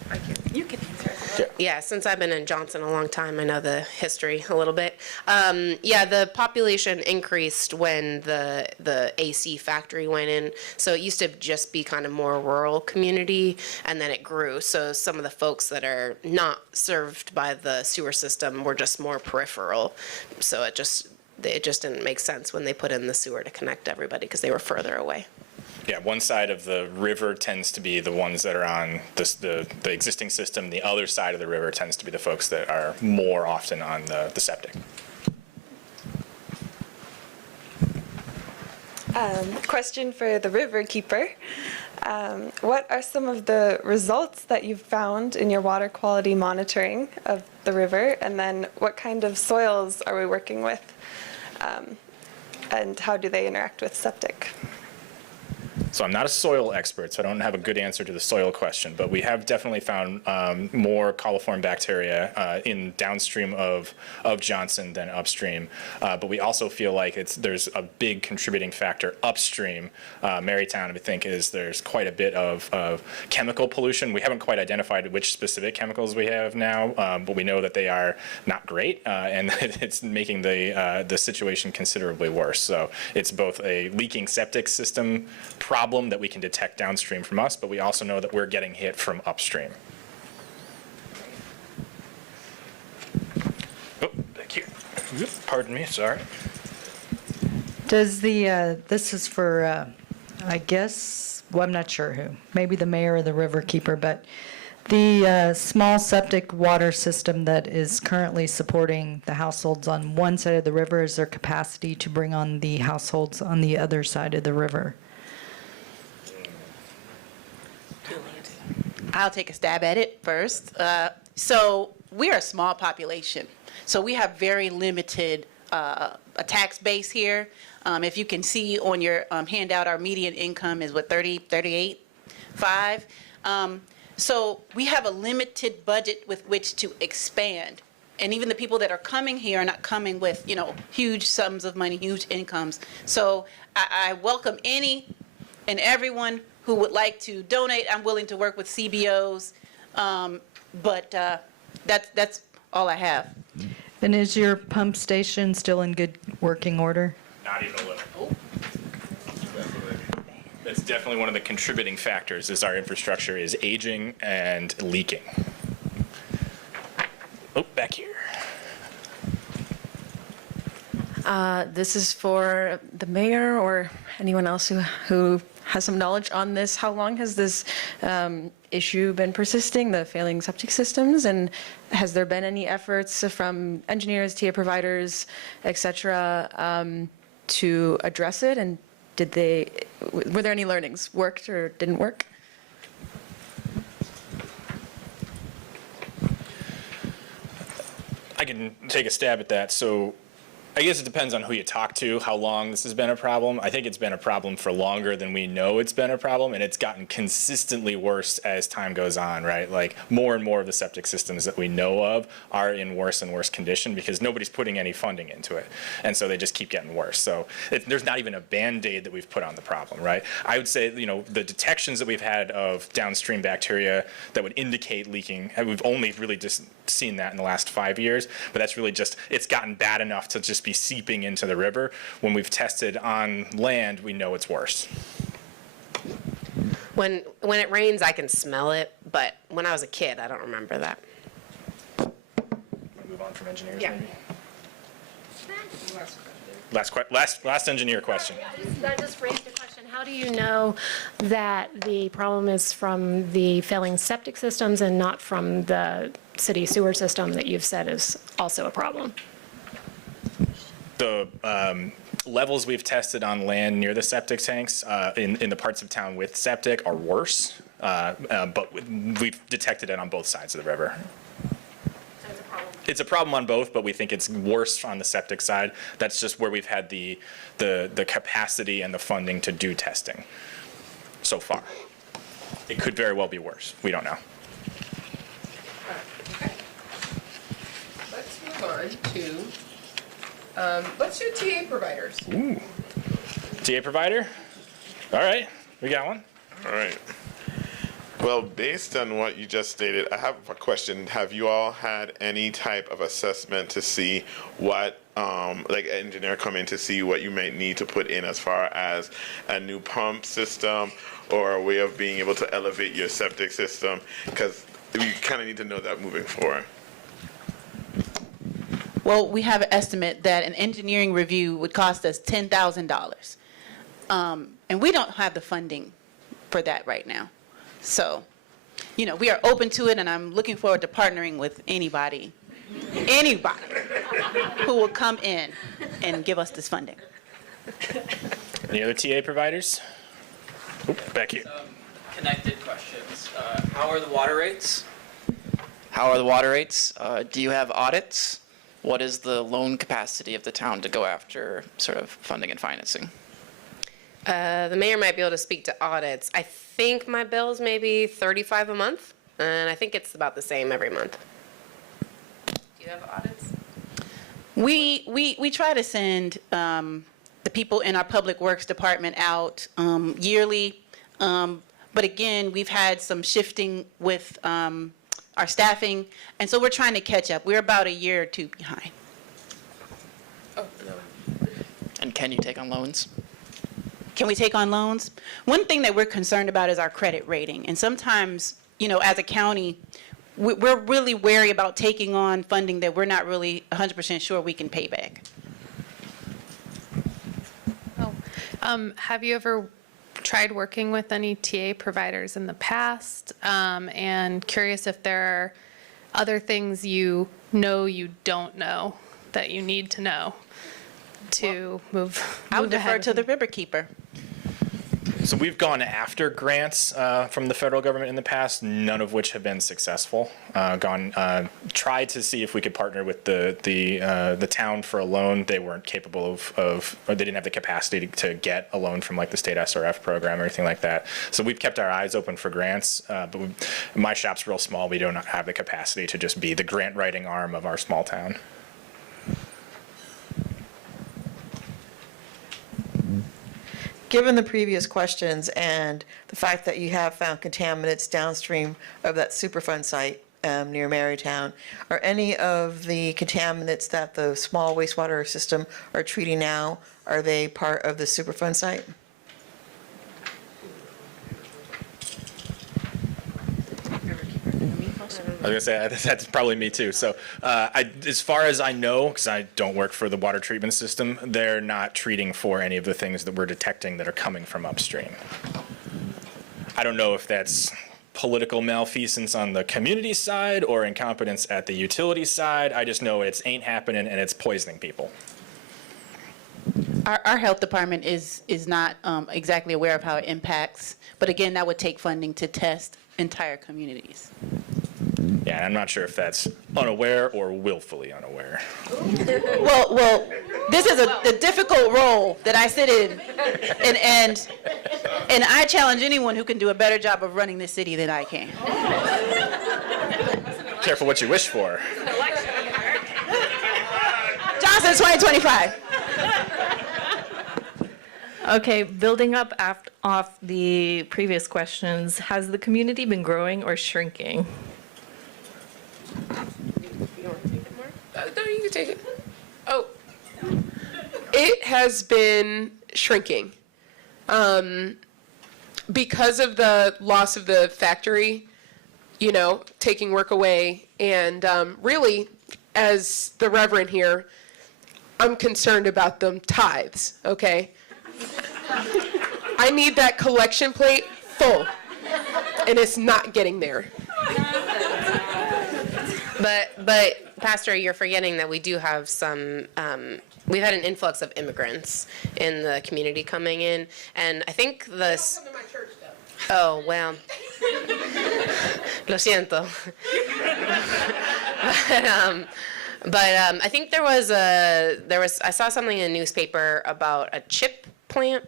I can. You can answer. Yeah, since I've been in Johnson a long time, I know the history a little bit. Yeah, the population increased when the AC factory went in. So it used to just be kind of more rural community, and then it grew. So some of the folks that are not served by the sewer system were just more peripheral. So it just didn't make sense when they put in the sewer to connect everybody because they were further away. Yeah, one side of the river tends to be the ones that are on the existing system. The other side of the river tends to be the folks that are more often on the septic. Question for the river keeper. What are some of the results that you've found in your water quality monitoring of the river? And then what kind of soils are we working with? And how do they interact with septic? So I'm not a soil expert, so I don't have a good answer to the soil question, but we have definitely found more coliform bacteria in downstream of Johnson than upstream. But we also feel like there's a big contributing factor upstream. Marytown, I think, there's quite a bit of chemical pollution. We haven't quite identified which specific chemicals we have now, but we know that they are not great, and it's making the situation considerably worse. So it's both a leaking septic system problem that we can detect downstream from us, but we also know that we're getting hit from upstream. Oh, back here. Pardon me, sorry. Does this is for, I guess, well, I'm not sure who, maybe the mayor or the river keeper, but the small septic water system that is currently supporting the households on one side of the river, is there capacity to bring on the households on the other side of the river? I'll take a stab at it first. So we're a small population. So we have very limited a tax base here. If you can see on your handout, our median income is what, 38.5. So we have a limited budget with which to expand. And even the people that are coming here are not coming with, you know, huge sums of money, huge incomes. So I welcome any and everyone who would like to donate. I'm willing to work with CBOs, but that's all I have. And is your pump station still in good working order? Not even a little. That's definitely one of the contributing factors, is our infrastructure is aging and leaking. Oh, back here. This is for the mayor or anyone else who has some knowledge on this. How long has this issue been persisting, the failing septic systems? And has there been any efforts from engineers, TA providers, et cetera, to address it? And were there any learnings? Worked or didn't work? I can take a stab at that. So I guess it depends on who you talk to, how long this has been a problem. I think it's been a problem for longer than we know it's been a problem, and it's gotten consistently worse as time goes on, right? Like more and more of the septic systems that we know of are in worse and worse condition because nobody's putting any funding into it. And so they just keep getting worse. So there's not even a Band-Aid that we've put on the problem, right? I would say, you know, the detections that we've had of downstream bacteria that would indicate leaking, and we've only really just seen that in the last 5 years, but that's really just, it's gotten bad enough to just be seeping into the river. When we've tested on land, we know it's worse. When it rains, I can smell it, but when I was a kid, I don't remember that. Move on from engineers, Yeah. maybe? Last engineer question. That just raised a question. How do you know that the problem is from the failing septic systems and not from the city sewer system that you've said is also a problem? The levels we've tested on land near the septic tanks in the parts of town with septic are worse, but we've detected it on both sides of the river. It's a problem on both, but we think it's worse on the septic side. That's just where we've had the capacity and the funding to do testing so far. It could very well be worse. We don't know. Okay. Let's move on to, let's do TA providers. Ooh. TA provider? All right, we got one. All right. Well, based on what you just stated, I have a question. Have you all had any type of assessment to see what, like an engineer come in to see what you might need to put in as far as a new pump system or a way of being able to elevate your septic system? Because we kind of need to know that moving forward. Well, we have an estimate that an engineering review would cost us $10,000. And we don't have the funding for that right now. So, you know, we are open to it, and I'm looking forward to partnering with anybody who will come in and give us this funding. Any other TA providers? Oop, back here. Connected questions. How are the water rates? How are the water rates? Do you have audits? What is the loan capacity of the town to go after sort of funding and financing? The mayor might be able to speak to audits. I think my bill's maybe $35 a month, and I think it's about the same every month. Do you have audits? We try to send the people in our public works department out yearly, but again, we've had some shifting with our staffing, and so we're trying to catch up. We're about a year or two behind. Oh, no. And can you take on loans? Can we take on loans? One thing that we're concerned about is our credit rating. And sometimes, you know, as a county, we're really wary about taking on funding that we're not really 100% sure we can pay back. Have you ever tried working with any TA providers in the past? And curious if there are other things you know you don't know that you need to know to move I would defer ahead to the Riverkeeper. So we've gone after grants from the federal government in the past, none of which have been successful. Tried to see if we could partner with the town for a loan. They weren't capable of, or they didn't have the capacity to get a loan from like the state SRF program or anything like that. So we've kept our eyes open for grants, but my shop's real small. We don't have the capacity to just be the grant writing arm of our small town. Given the previous questions and the fact that you have found contaminants downstream of that Superfund site near Marytown, are any of the contaminants that the small wastewater system are treating now, are they part of the Superfund site? I was gonna say, that's probably me too. So as far as I know, because I don't work for the water treatment system, they're not treating for any of the things that we're detecting that are coming from upstream. I don't know if that's political malfeasance on the community side or incompetence at the utility side. I just know it ain't happening and it's poisoning people. Our health department is not exactly aware of how it impacts, but again, that would take funding to test entire communities. Yeah, and I'm not sure if that's unaware or willfully unaware. Well, this is a difficult role that I sit in, and I challenge anyone who can do a better job of running this city than I can. Careful what you wish for. Johnson 2025. Okay, building up off the previous questions, has the community been growing or shrinking? No, you can take it. Oh, it has been shrinking. Because of the loss of the factory, you know, taking work away, and really, as the Reverend here, I'm concerned about them tithes, okay? I need that collection plate full, and it's not getting there. But Pastor, you're forgetting that we do have some, we've had an influx of immigrants in the community coming in, and I think this. Oh, well. Lo siento. But I think I saw something in the newspaper about a chip plant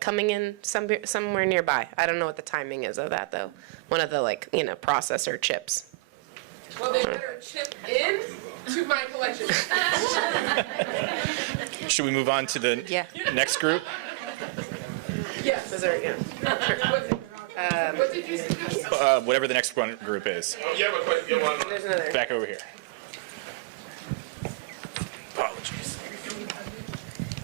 coming in somewhere nearby. I don't know what the timing is of that, though. One of the, processor chips. Well, they better chip in to my collection. Should we move on to the next group? Yes. Was there, what did you suggest? Whatever the next one group is. Oh, you have a question? You want There's another. Back over here. Apologies.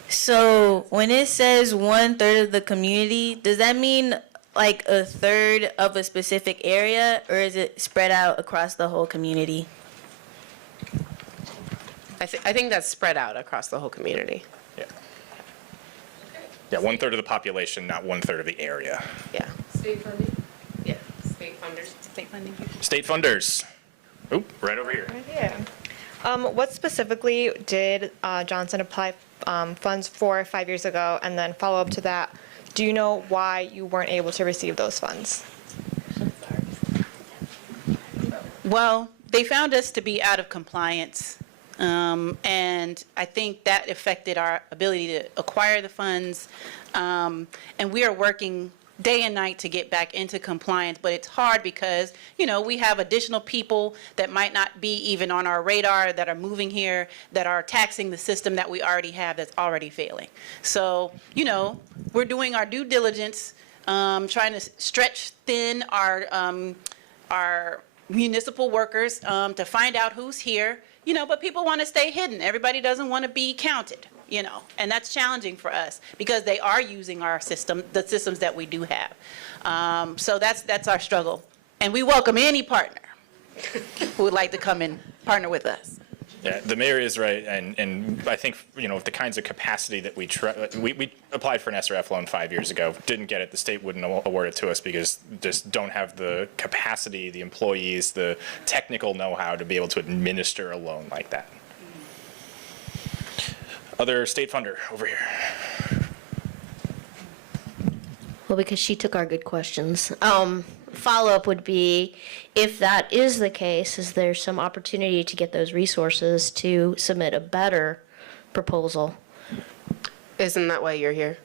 So when it says 1/3 of the community, does that mean like 1/3 of a specific area, or is it spread out across the whole community? I think that's spread out across the whole community. Yeah. Yeah, 1/3 of the population, not 1/3 of the area. Yeah. State funding? Yeah. State funders. State funding. State funders. Oop, right over here. Yeah. What specifically did Johnson apply funds for 5 years ago? And then follow up to that, do you know why you weren't able to receive those funds? Well, they found us to be out of compliance, and I think that affected our ability to acquire the funds. And we are working day and night to get back into compliance, but it's hard because, we have additional people that might not be even on our radar that are moving here, that are taxing the system that we already have that's already failing. So, we're doing our due diligence, trying to stretch thin our municipal workers to find out who's here, but people want to stay hidden. Everybody doesn't want to be counted. And that's challenging for us because they are using our system, the systems that we do have. So that's our struggle. And we welcome any partner who would like to come and partner with us. Yeah, the mayor is right, and I think, the kinds of capacity that we applied for an SRF loan 5 years ago, didn't get it, the state wouldn't award it to us because just don't have the capacity, the employees, the technical know-how to be able to administer a loan like that. Other state funder over here. Well, because she took our good questions. Follow-up would be, if that is the case, is there some opportunity to get those resources to submit a better proposal? Isn't that why you're here?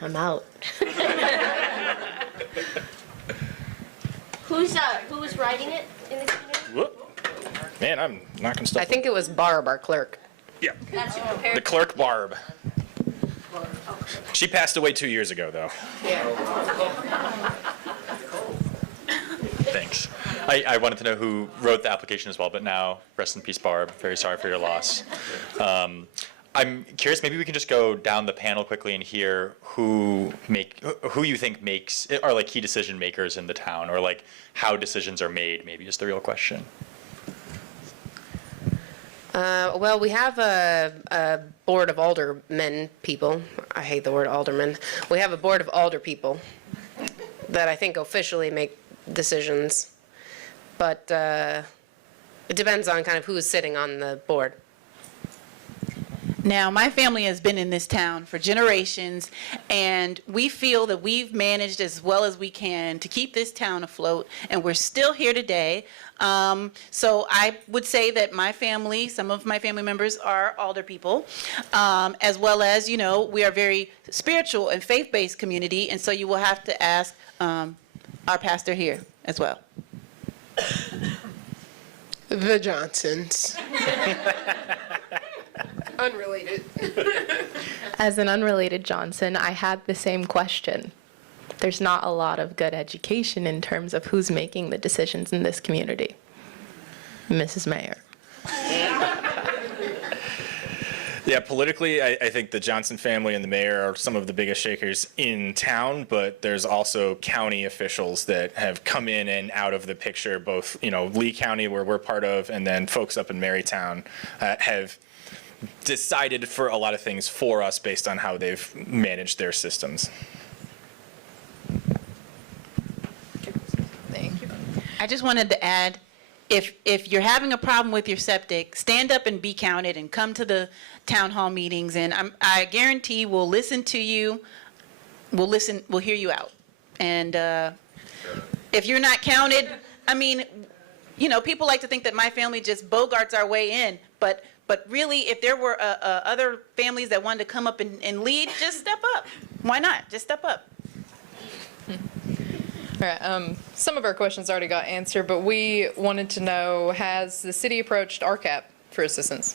I'm out. Who's writing it in the community? Whoop. Man, I'm knocking stuff. I think it was Barb, our clerk. Yeah. That's who prepared. The clerk, Barb. She passed away 2 years ago, though. Thanks. I wanted to know who wrote the application as well, but now, rest in peace, Barb. Very sorry for your loss. I'm curious, maybe we can just go down the panel quickly and hear who you think are like key decision makers in the town, or like how decisions are made, maybe is the real question. Well, we have a board of aldermen people. I hate the word alderman. We have a board of alder people that I think officially make decisions, but it depends on kind of who's sitting on the board. Now, my family has been in this town for generations, and we feel that we've managed as well as we can to keep this town afloat, and we're still here today. So I would say that my family, some of my family members are alder people, as well as, you know, we are very spiritual and faith-based community, and so you will have to ask our pastor here as well. The Johnsons. Unrelated. As an unrelated Johnson, I had the same question. There's not a lot of good education in terms of who's making the decisions in this community. Mrs. Mayor. Yeah, politically, I think the Johnson family and the mayor are some of the biggest shakers in town, but there's also county officials that have come in and out of the picture, both, you know, Lee County, where we're part of, and then folks up in Marytown have decided for a lot of things for us based on how they've managed their systems. Thank you. I just wanted to add, if you're having a problem with your septic, stand up and be counted and come to the town hall meetings, and I guarantee we'll listen to you, we'll hear you out. And if you're not counted, I mean, you know, people like to think that my family just bogarts our way in, but really, if there were other families that wanted to come up and lead, just step up. Why not? Just step up. All right, some of our questions already got answered, but we wanted to know, has the city approached RCAP for assistance?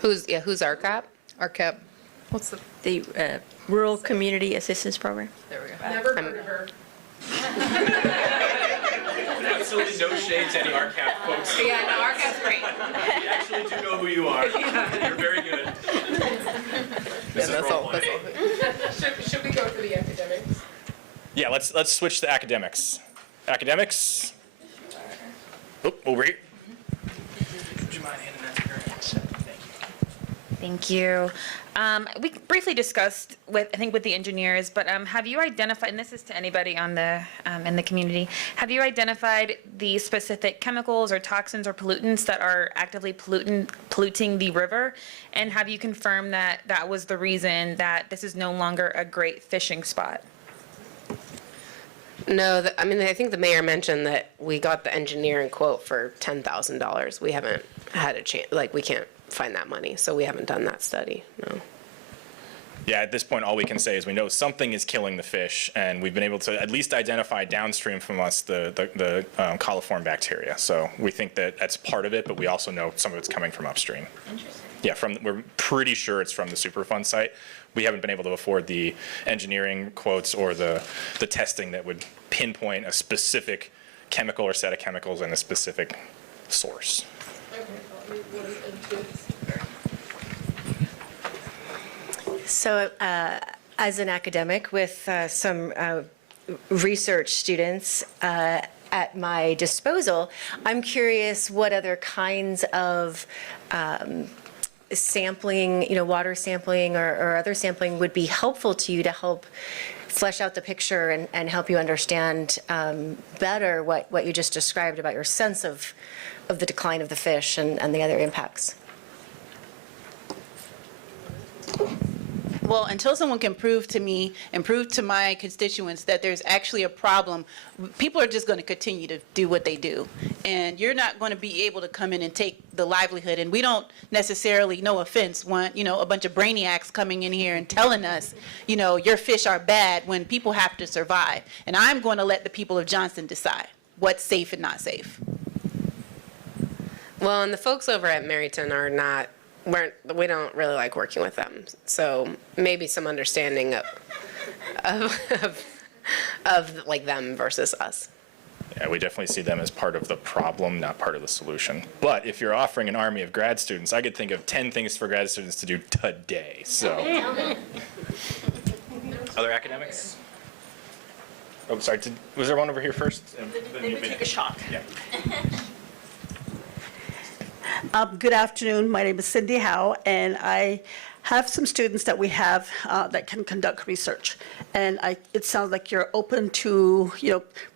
Who's RCAP? RCAP. What's the Rural Community Assistance Program? There we go. Never heard of her. Absolutely no shade to any RCAP folks. Yeah, no, RCAP's great. We actually do know who you are. You're very good. This is role playing. Should we go for the academics? Yeah, let's switch to academics. Academics. Oh, over here. Would you mind handing that to her? Thank you. We briefly discussed with the engineers, but have you identified, and this is to anybody on the in the community, have you identified the specific chemicals or toxins or pollutants that are actively polluting the river? And have you confirmed that that was the reason that this is no longer a great fishing spot? No, I mean, I think the mayor mentioned that we got the engineering quote for $10,000. We haven't had a chance, like, we can't find that money, so we haven't done that study, no. Yeah, at this point, all we can say is we know something is killing the fish, and we've been able to at least identify downstream from us the coliform bacteria. So we think that that's part of it, but we also know some of it's coming from upstream. Interesting. Yeah, we're pretty sure it's from the Superfund site. We haven't been able to afford the engineering quotes or the testing that would pinpoint a specific chemical or set of chemicals and a specific source. So as an academic with some research students at my disposal, I'm curious what other kinds of sampling, water sampling or other sampling would be helpful to you to help flesh out the picture and help you understand better what you just described about your sense of the decline of the fish and the other impacts. Well, until someone can prove to me and prove to my constituents that there's actually a problem, people are just going to continue to do what they do. And you're not going to be able to come in and take the livelihood. And we don't necessarily, no offense, want, a bunch of brainiacs coming in here and telling us, your fish are bad when people have to survive. And I'm going to let the people of Johnson decide what's safe and not safe. Well, and the folks over at Maryton we don't really like working with them. So maybe some understanding of like them versus us. Yeah, we definitely see them as part of the problem, not part of the solution. But if you're offering an army of grad students, I could think of 10 things for grad students to do today, so. Other academics? Oh, sorry, was there one over here first? They would take a shot. Yeah. Good afternoon. My name is Cindy Howe, and I have some students that we have that can conduct research. And it sounds like you're open to,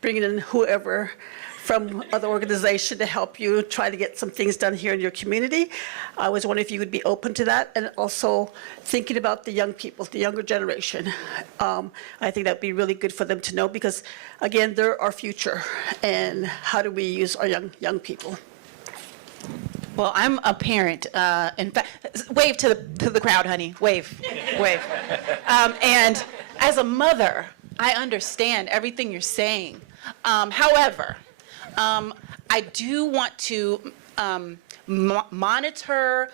bringing in whoever from other organization to help you try to get some things done here in your community. I was wondering if you would be open to that, and also thinking about the young people, the younger generation. I think that'd be really good for them to know because, again, they're our future. And how do we use our young people? Well, I'm a parent. In fact, wave to the crowd, honey. Wave, wave. And as a mother, I understand everything you're saying. However, I do want to monitor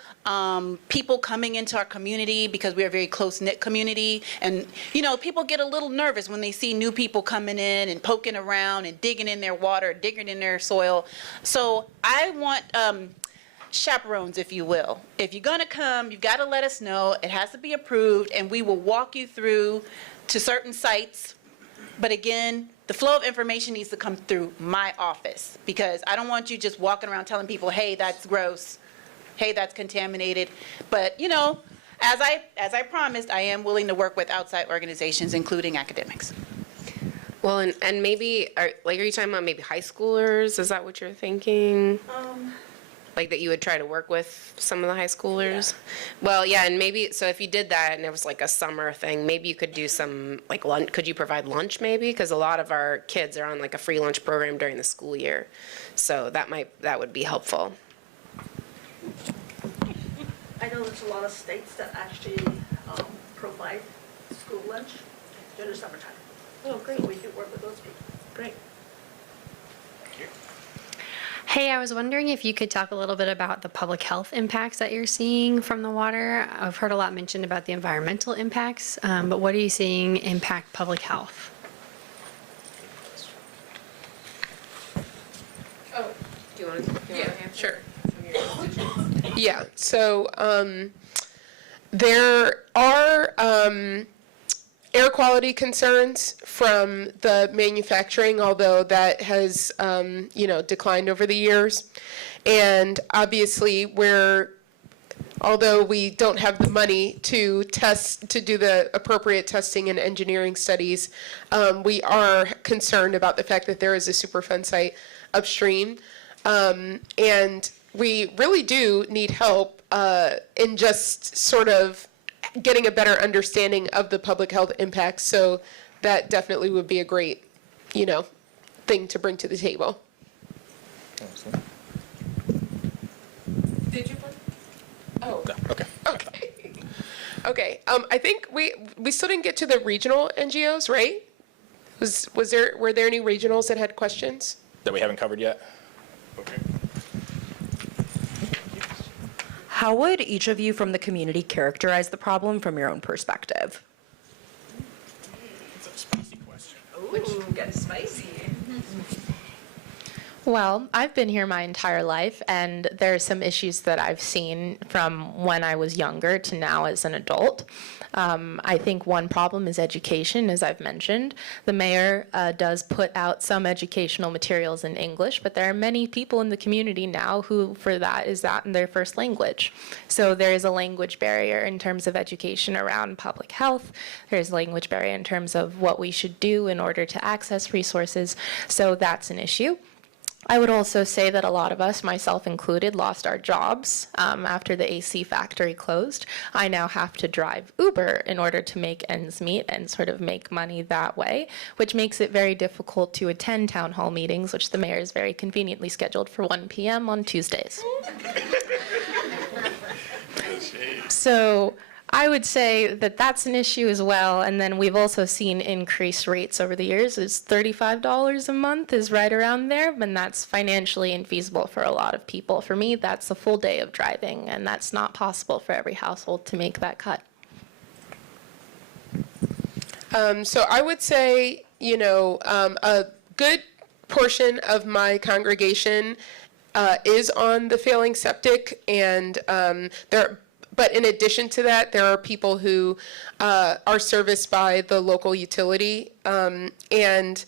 people coming into our community because we are a very close-knit community. And, people get a little nervous when they see new people coming in and poking around and digging in their water, digging in their soil. So I want chaperones, if you will. If you're going to come, you've got to let us know. It has to be approved, and we will walk you through to certain sites. But again, the flow of information needs to come through my office because I don't want you just walking around telling people, hey, that's gross, hey, that's contaminated. But, as I promised, I am willing to work with outside organizations, including academics. Well, and maybe, are you talking about maybe high schoolers? Is that what you're thinking? Like that you would try to work with some of the high schoolers? Yeah. Well, yeah, and maybe, so if you did that and it was like a summer thing, maybe you could do some, like lunch, could you provide lunch maybe? Because a lot of our kids are on like a free lunch program during the school year. So that would be helpful. I know there's a lot of states that actually provide school lunch during the summertime. Oh, great. So we do work with those people. Great. Hey, I was wondering if you could talk a little bit about the public health impacts that you're seeing from the water. I've heard a lot mentioned about the environmental impacts, but what are you seeing impact public health? Oh, do you want to? Yeah, sure. Yeah, so there are air quality concerns from the manufacturing, although that has, declined over the years. And obviously, although we don't have the money to do the appropriate testing and engineering studies, we are concerned about the fact that there is a Superfund site upstream. And we really do need help in just sort of getting a better understanding of the public health impacts. So that definitely would be a great, thing to bring to the table. Did you? Oh. No, okay. Okay. Okay. I think we still didn't get to the regional NGOs, right? Were there any regionals that had questions? That we haven't covered yet? Okay. How would each of you from the community characterize the problem from your own perspective? It's a spicy question. Ooh, get spicy. Well, I've been here my entire life, and there are some issues that I've seen from when I was younger to now as an adult. I think one problem is education, as I've mentioned. The mayor does put out some educational materials in English, but there are many people in the community now who, for that, is that in their first language. So there is a language barrier in terms of education around public health. There's a language barrier in terms of what we should do in order to access resources. So that's an issue. I would also say that a lot of us, myself included, lost our jobs after the AC factory closed. I now have to drive Uber in order to make ends meet and sort of make money that way, which makes it very difficult to attend town hall meetings, which the mayor is very conveniently scheduled for 1 p.m. on Tuesdays. So I would say that that's an issue as well. And then we've also seen increased rates over the years. It's $35 a month is right around there, and that's financially infeasible for a lot of people. For me, that's a full day of driving, and that's not possible for every household to make that cut. So I would say, a good portion of my congregation is on the failing septic, and but in addition to that, there are people who are serviced by the local utility. And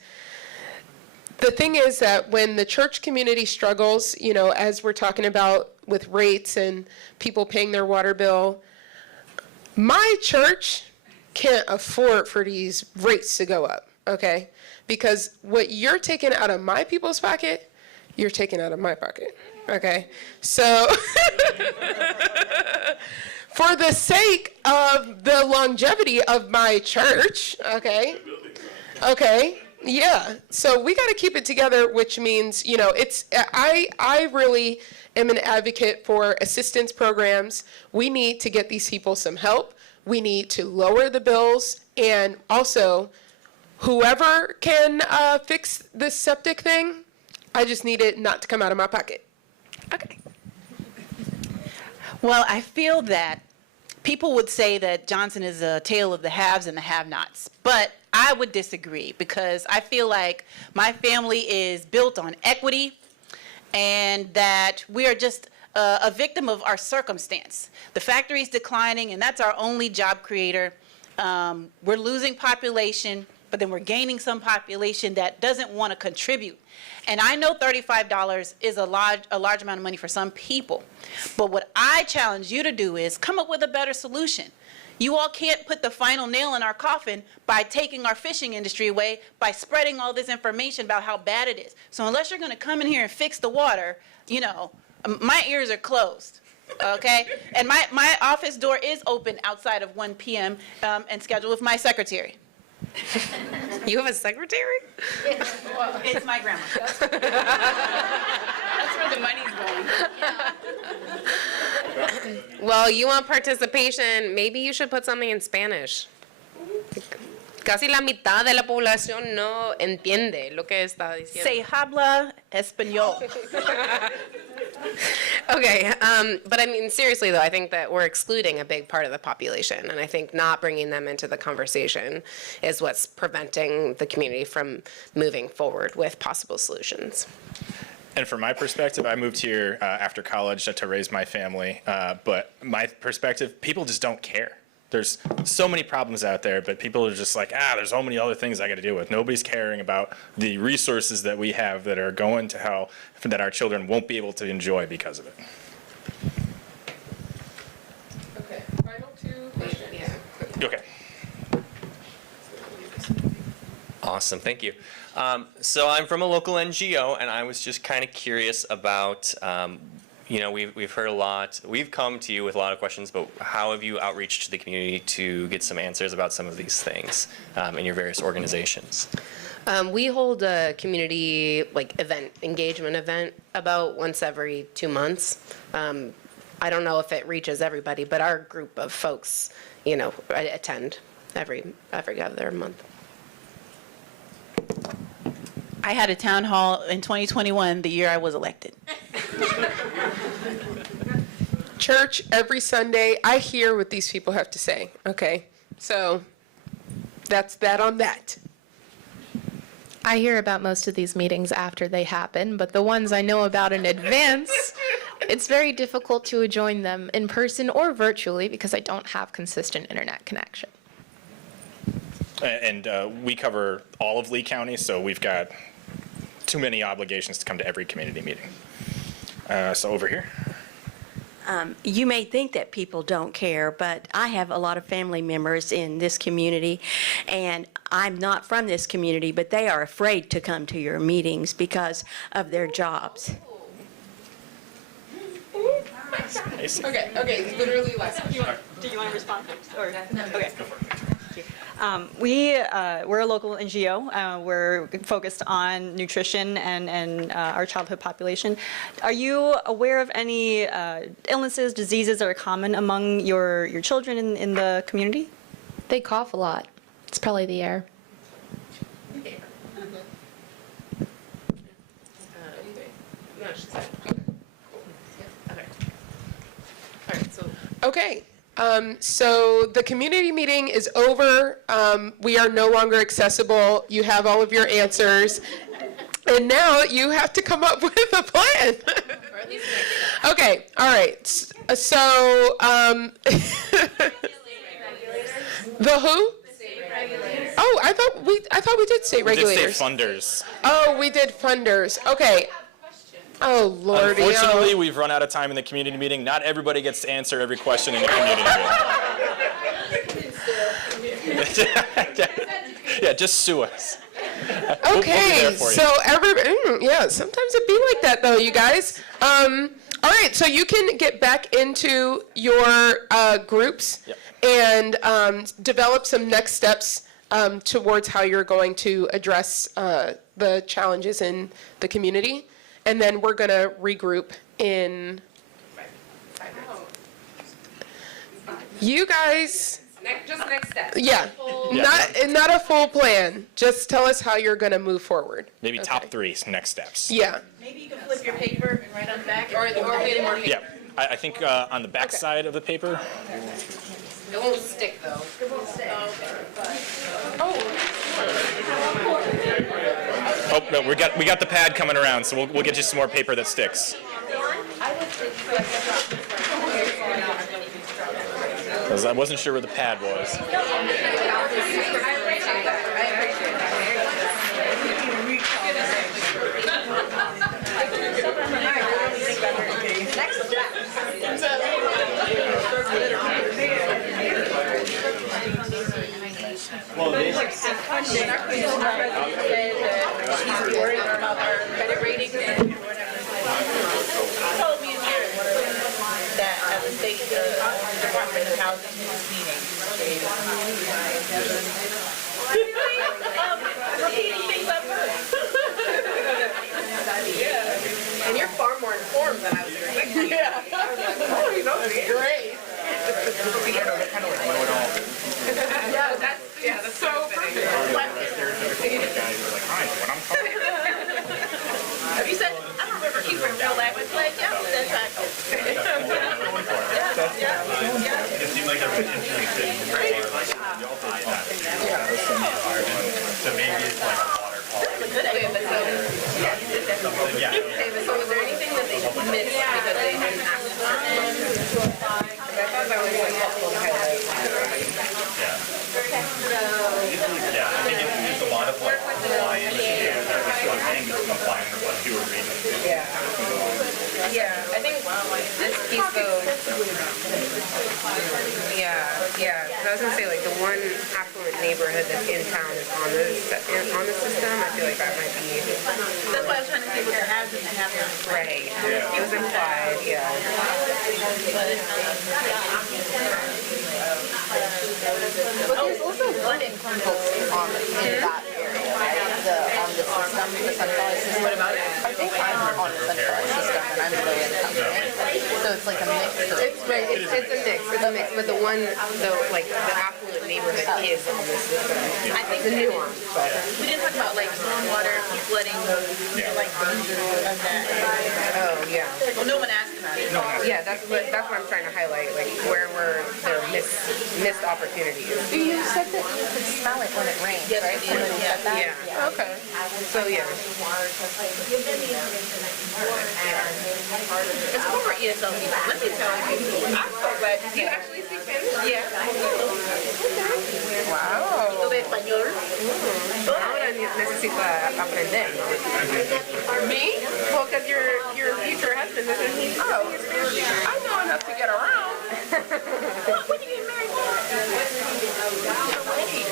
the thing is that when the church community struggles, you know, as we're talking about with rates and people paying their water bill, my church can't afford for these rates to go up, okay? Because what you're taking out of my people's pocket, you're taking out of my pocket, okay? So for the sake of the longevity of my church, okay, yeah, so we got to keep it together, which means, you know, I really am an advocate for assistance programs. We need to get these people some help. We need to lower the bills, and also whoever can fix this septic thing, I just need it not to come out of my pocket. Okay. Well, I feel that people would say that Johnson is a tale of the haves and the have-nots, but I would disagree, because I feel like my family is built on equity, and that we are just a victim of our circumstance. The factory is declining, and that's our only job creator. We're losing population, but then we're gaining some population that doesn't want to contribute. And I know $35 is a large amount of money for some people. But what I challenge you to do is come up with a better solution. You all can't put the final nail in our coffin by taking our fishing industry away, by spreading all this information about how bad it is. So unless you're going to come in here and fix the water, you know, my ears are closed. Okay? And my office door is open outside of 1 p.m. And scheduled with my secretary. You have a secretary? It's my grandma. That's where the money's going. Well, you want participation, maybe you should put something in Spanish. Casi la mitad de la población no entiende lo que está diciendo. Se habla español. Okay, but I mean, seriously though, I think that we're excluding a big part of the population, and I think not bringing them into the conversation is what's preventing the community from moving forward with possible solutions. And from my perspective, I moved here after college to raise my family, but my perspective, people just don't care. There's so many problems out there, but people are just like, there's so many other things I got to deal with. Nobody's caring about the resources that we have that are going to hell, that our children won't be able to enjoy because of it. Okay, final two questions. Okay. Awesome, thank you. So I'm from a local NGO, and I was just kind of curious about, you know, we've heard a lot. We've come to you with a lot of questions, but how have you outreached to the community to get some answers about some of these things in your various organizations? We hold a community engagement event about once every 2 months. I don't know if it reaches everybody, but our group of folks, you know, attend every other month. I had a town hall in 2021, the year I was elected. Church every Sunday, I hear what these people have to say, okay? So that's that on that. I hear about most of these meetings after they happen, but the ones I know about in advance, it's very difficult to join them in person or virtually because I don't have consistent internet connection. And we cover all of Lee County, so we've got too many obligations to come to every community meeting. So over here. You may think that people don't care, but I have a lot of family members in this community, and I'm not from this community, but they are afraid to come to your meetings because of their jobs. Okay, literally last question. Do you want to respond first? Or? No. Okay. We're a local NGO. We're focused on nutrition and our childhood population. Are you aware of any illnesses, diseases that are common among your children in the community? They cough a lot. It's probably the air. Okay. So the community meeting is over. We are no longer accessible. You have all of your answers. And now you have to come up with a plan. Okay, all right. So, the who? Oh, I thought we did state regulators. We did state funders. Oh, we did funders. Okay. Oh, Lordy. Unfortunately, we've run out of time in the community meeting. Not everybody gets to answer every question in the community meeting. Yeah, just sue us. We'll be Okay, there for you. so yeah, sometimes it be like that though, you guys. All right, so you can get back into your groups and develop some next steps towards how you're going to address the challenges in the community. And then we're going to regroup in. You guys. Just next step. Yeah, not a full plan. Just tell us how you're going to move forward. Maybe top 3 next steps. Yeah. Maybe you can flip your paper and write on the back, or get more paper. Yeah, I think on the back side of the paper. It won't stick though. It won't stick. Oh no, we got the pad coming around, so we'll get you some more paper that sticks. 'Cause I wasn't sure where the pad was. Well, she's worried about our credit rating. She told me in here that at the state Department of Housing meeting. Repeating things I've heard. And you're far more informed than I was expecting. Yeah. That's great. Yeah, that's so perfect. Have you said, I don't remember keeping real language like, yeah, that's accurate. It seemed like there was interesting. So maybe it's like a water quality. Yeah. Okay, but so was there anything that they missed because they didn't ask for? I thought that was like helpful to highlight. Yeah, I think it's a lot of like compliance and everything is complying with what you were reading. Yeah. Yeah, I think this piece though. Yeah. So I was gonna say like the one affluent neighborhood that's in town is on the system. I feel like that might be. That's why I was trying to see what the has and the have not. Right. It was implied. Yeah. But there's also one income folks in that area, right? On the system, the centralized system. What about it? I think I'm on the centralized system and I'm low income, right? So it's like a mix. It's right. It's a mix. It's a mix. But the one, the affluent neighborhood is on this system. I think the nuance. But We didn't talk about like stormwater, flooding, like that. oh yeah. Well, no one asked about it. Yeah, that's what I'm trying to highlight. Like where were there missed opportunities? You said that you could smell it when it rains, right? Somebody said that? Yeah. Okay. So yeah. It's former ESL people. Let me tell you. I'm so glad. Do you actually speak Spanish? Yeah. Wow. ¿Tú de español? Ahora necesito aprender. Me? Well, because your future husband doesn't need to be a Spanish teacher. I know enough to get around. When you get married?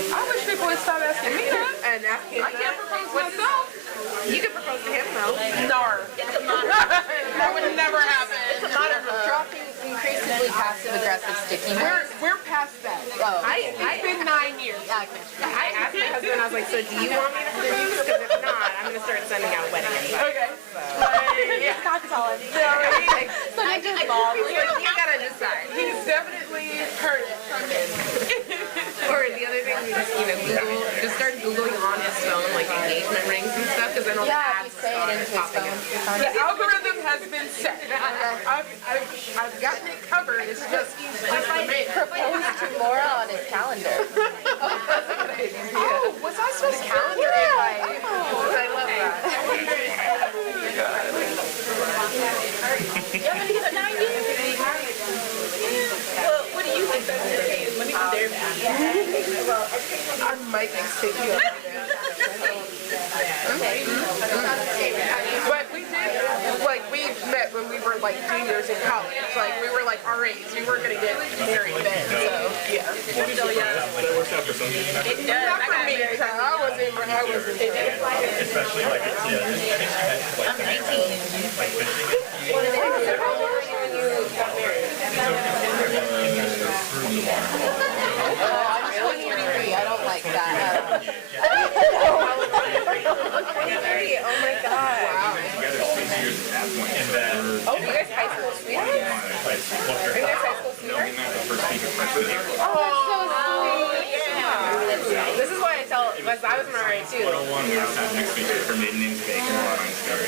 I wish people would stop asking me that. And asking I can't propose myself. You can propose to him though. No. That would never happen. It's a matter of dropping increasingly passive-aggressive stickiness. We're past that. Oh. It's been 9 years. I asked my husband, I was like, so do you want me to propose? Because if not, I'm going to start sending out wedding invites. Okay. It's cocktail. You gotta decide. He's definitely heard it from him. Or the other thing, we just just start Googling on his phone, like engagement rings and stuff, because then all the ads start popping up. The algorithm has been set. I've gotten it covered. It's just Proposed to Maura on his calendar. Oh, was I supposed to calendar invite? I love that. But we did, like, we met when we were like juniors in college. Like, we were like RAs. We weren't gonna get married then, so yeah. So yeah. That works out for some people. It does. Not for me, because I wasn't. Especially like, I'm 23. I don't like that. Oh my god. Wow. Oh, you guys high school sweethearts? Are you guys high school sweethearts? Oh, that's so sweet. This is why I tell, because I was married too. 101, we just had next week for maiden names bake and a lot on stories.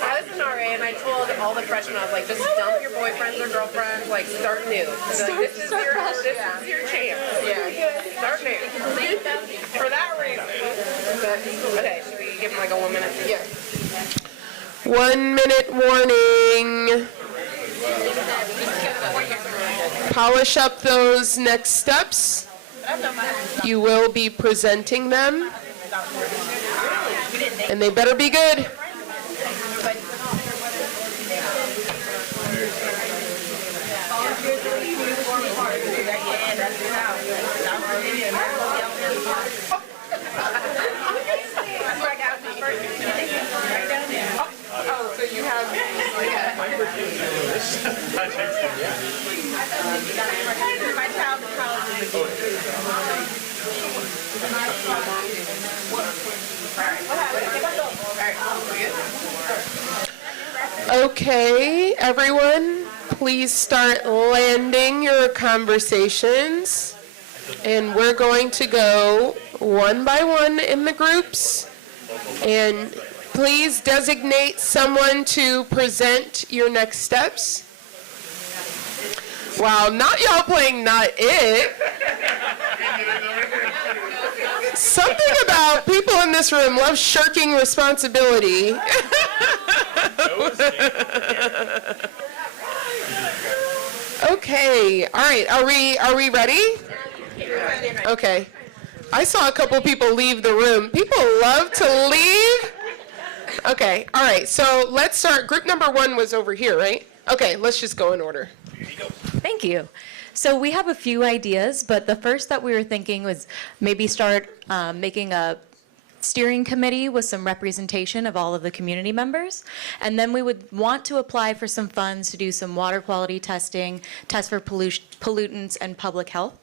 I was an RA and I told all the freshmen, I was like, just dump your boyfriends or girlfriends, like start new. So, like, this is your chance. Yeah. Start new. For that reason. But, okay, should we give them like a 1 minute? Yeah. 1 minute warning. Polish up those next steps. You will be presenting them. And they better be good. Oh, so you have my child in college. Okay, everyone, please start landing your conversations. And we're going to go one by one in the groups. And please designate someone to present your next steps. Wow, not y'all playing Not It. Something about people in this room love shirking responsibility. Okay, all right, are we ready? Okay. I saw a couple people leave the room. People love to leave. Okay, all right, so let's start. Group number 1 was over here, right? Okay, let's just go in order. Thank you. So we have a few ideas, but the first that we were thinking was maybe start making a steering committee with some representation of all of the community members. And then we would want to apply for some funds to do some water quality testing, test for pollutants and public health.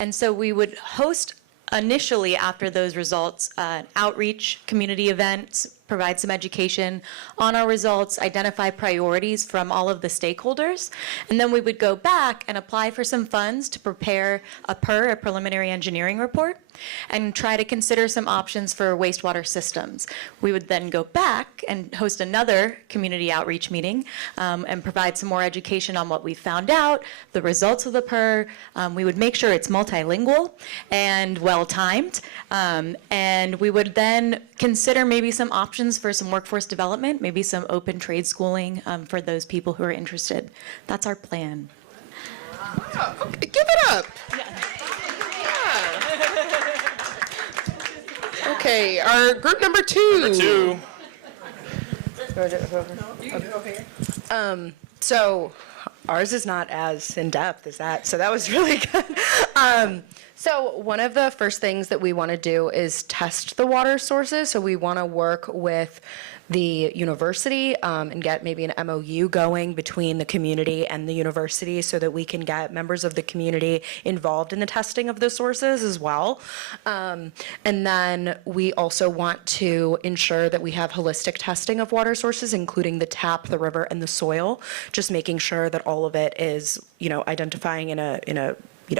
And so we would host initially after those results an outreach community events, provide some education on our results, identify priorities from all of the stakeholders, and then we would go back and apply for some funds to prepare a preliminary engineering report, and try to consider some options for wastewater systems. We would then go back and host another community outreach meeting and provide some more education on what we found out, the results of the PER. We would make sure it's multilingual and well-timed, and we would then consider maybe some options for some workforce development, maybe some open trade schooling for those people who are interested. That's our plan. Oh, okay, give it up. Yeah. Okay, our group number 2. So ours is not as in-depth as that, so that was really good. So one of the first things that we want to do is test the water sources. So we want to work with the university and get maybe an MOU going between the community and the university so that we can get members of the community involved in the testing of the sources as well. And then we also want to ensure that we have holistic testing of water sources, including the tap, the river, and the soil, just making sure that all of it is, identifying in a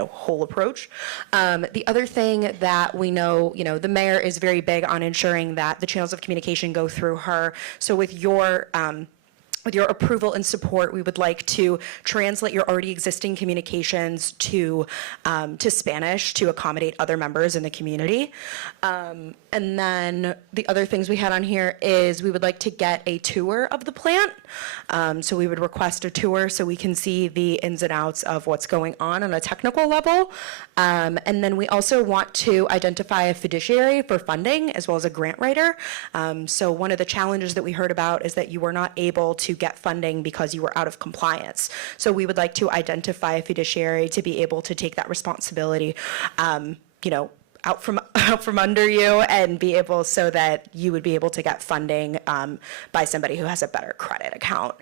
whole approach. The other thing that we know, the mayor is very big on ensuring that the channels of communication go through her. So with your with your approval and support, we would like to translate your already existing communications to Spanish to accommodate other members in the community. And then the other things we had on here is we would like to get a tour of the plant. So we would request a tour so we can see the ins and outs of what's going on a technical level. And then we also want to identify a fiduciary for funding as well as a grant writer. So one of the challenges that we heard about is that you were not able to get funding because you were out of compliance. So we would like to identify a fiduciary to be able to take that responsibility, out from under you and be able so that you would be able to get funding by somebody who has a better credit account.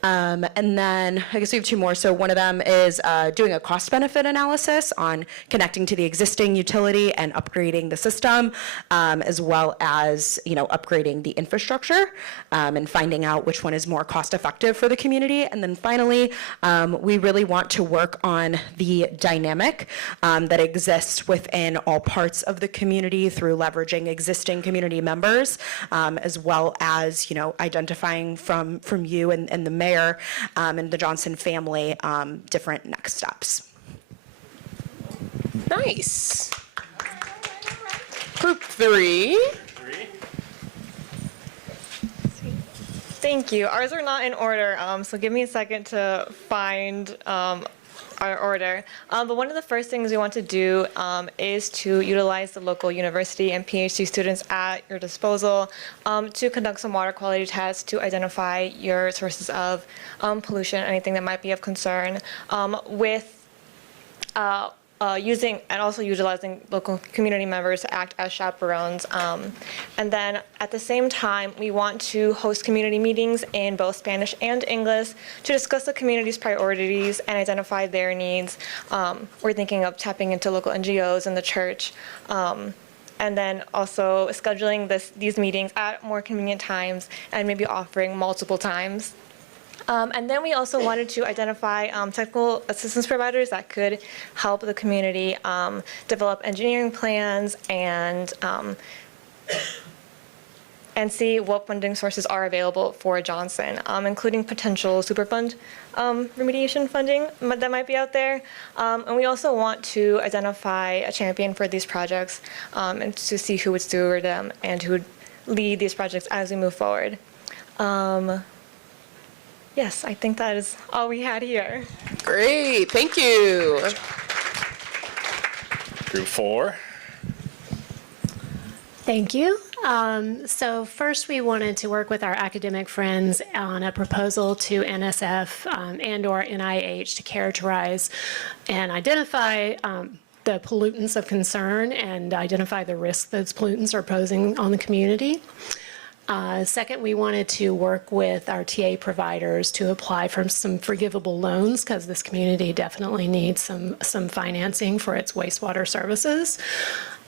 And then I guess we have two more. So one of them is doing a cost benefit analysis on connecting to the existing utility and upgrading the system, as well as, upgrading the infrastructure and finding out which one is more cost effective for the community. And then finally, we really want to work on the dynamic that exists within all parts of the community through leveraging existing community members, as well as, identifying from you and the mayor and the Johnson family different next steps. Nice. Group 3. Thank you. Ours are not in order, so give me a second to find our order. But one of the first things we want to do is to utilize the local university and PhD students at your disposal to conduct some water quality tests to identify your sources of pollution, anything that might be of concern, with using and also utilizing local community members to act as chaperones. And then at the same time, we want to host community meetings in both Spanish and English to discuss the community's priorities and identify their needs. We're thinking of tapping into local NGOs and the church. And then also scheduling these meetings at more convenient times and maybe offering multiple times. And then we also wanted to identify technical assistance providers that could help the community develop engineering plans and see what funding sources are available for Johnson, including potential Superfund remediation funding that might be out there. And we also want to identify a champion for these projects and to see who would steward them and who would lead these projects as we move forward. Yes, I think that is all we had here. Great, thank you. Group 4. Thank you. So first we wanted to work with our academic friends on a proposal to NSF and/or NIH to characterize and identify the pollutants of concern and identify the risks those pollutants are posing on the community. Second, we wanted to work with our TA providers to apply for some forgivable loans because this community definitely needs some financing for its wastewater services.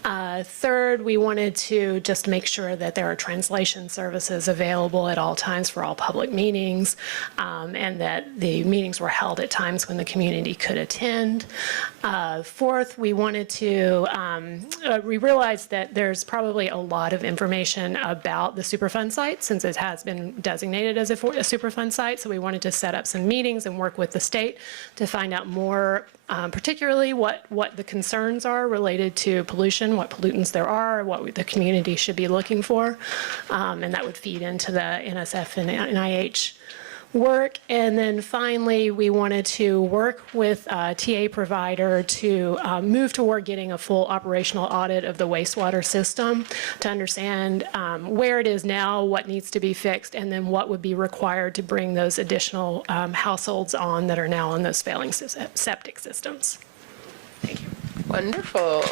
Third, we wanted to just make sure that there are translation services available at all times for all public meetings, and that the meetings were held at times when the community could attend. Fourth, we wanted to, we realized that there's probably a lot of information about the Superfund site since it has been designated as a Superfund site, so we wanted to set up some meetings and work with the state to find out more, particularly what the concerns are related to pollution, what pollutants there are, what the community should be looking for, and that would feed into the NSF and NIH work. And then finally, we wanted to work with a TA provider to move toward getting a full operational audit of the wastewater system to understand where it is now, what needs to be fixed, and then what would be required to bring those additional households on that are now on those failing septic systems. Thank you. Wonderful.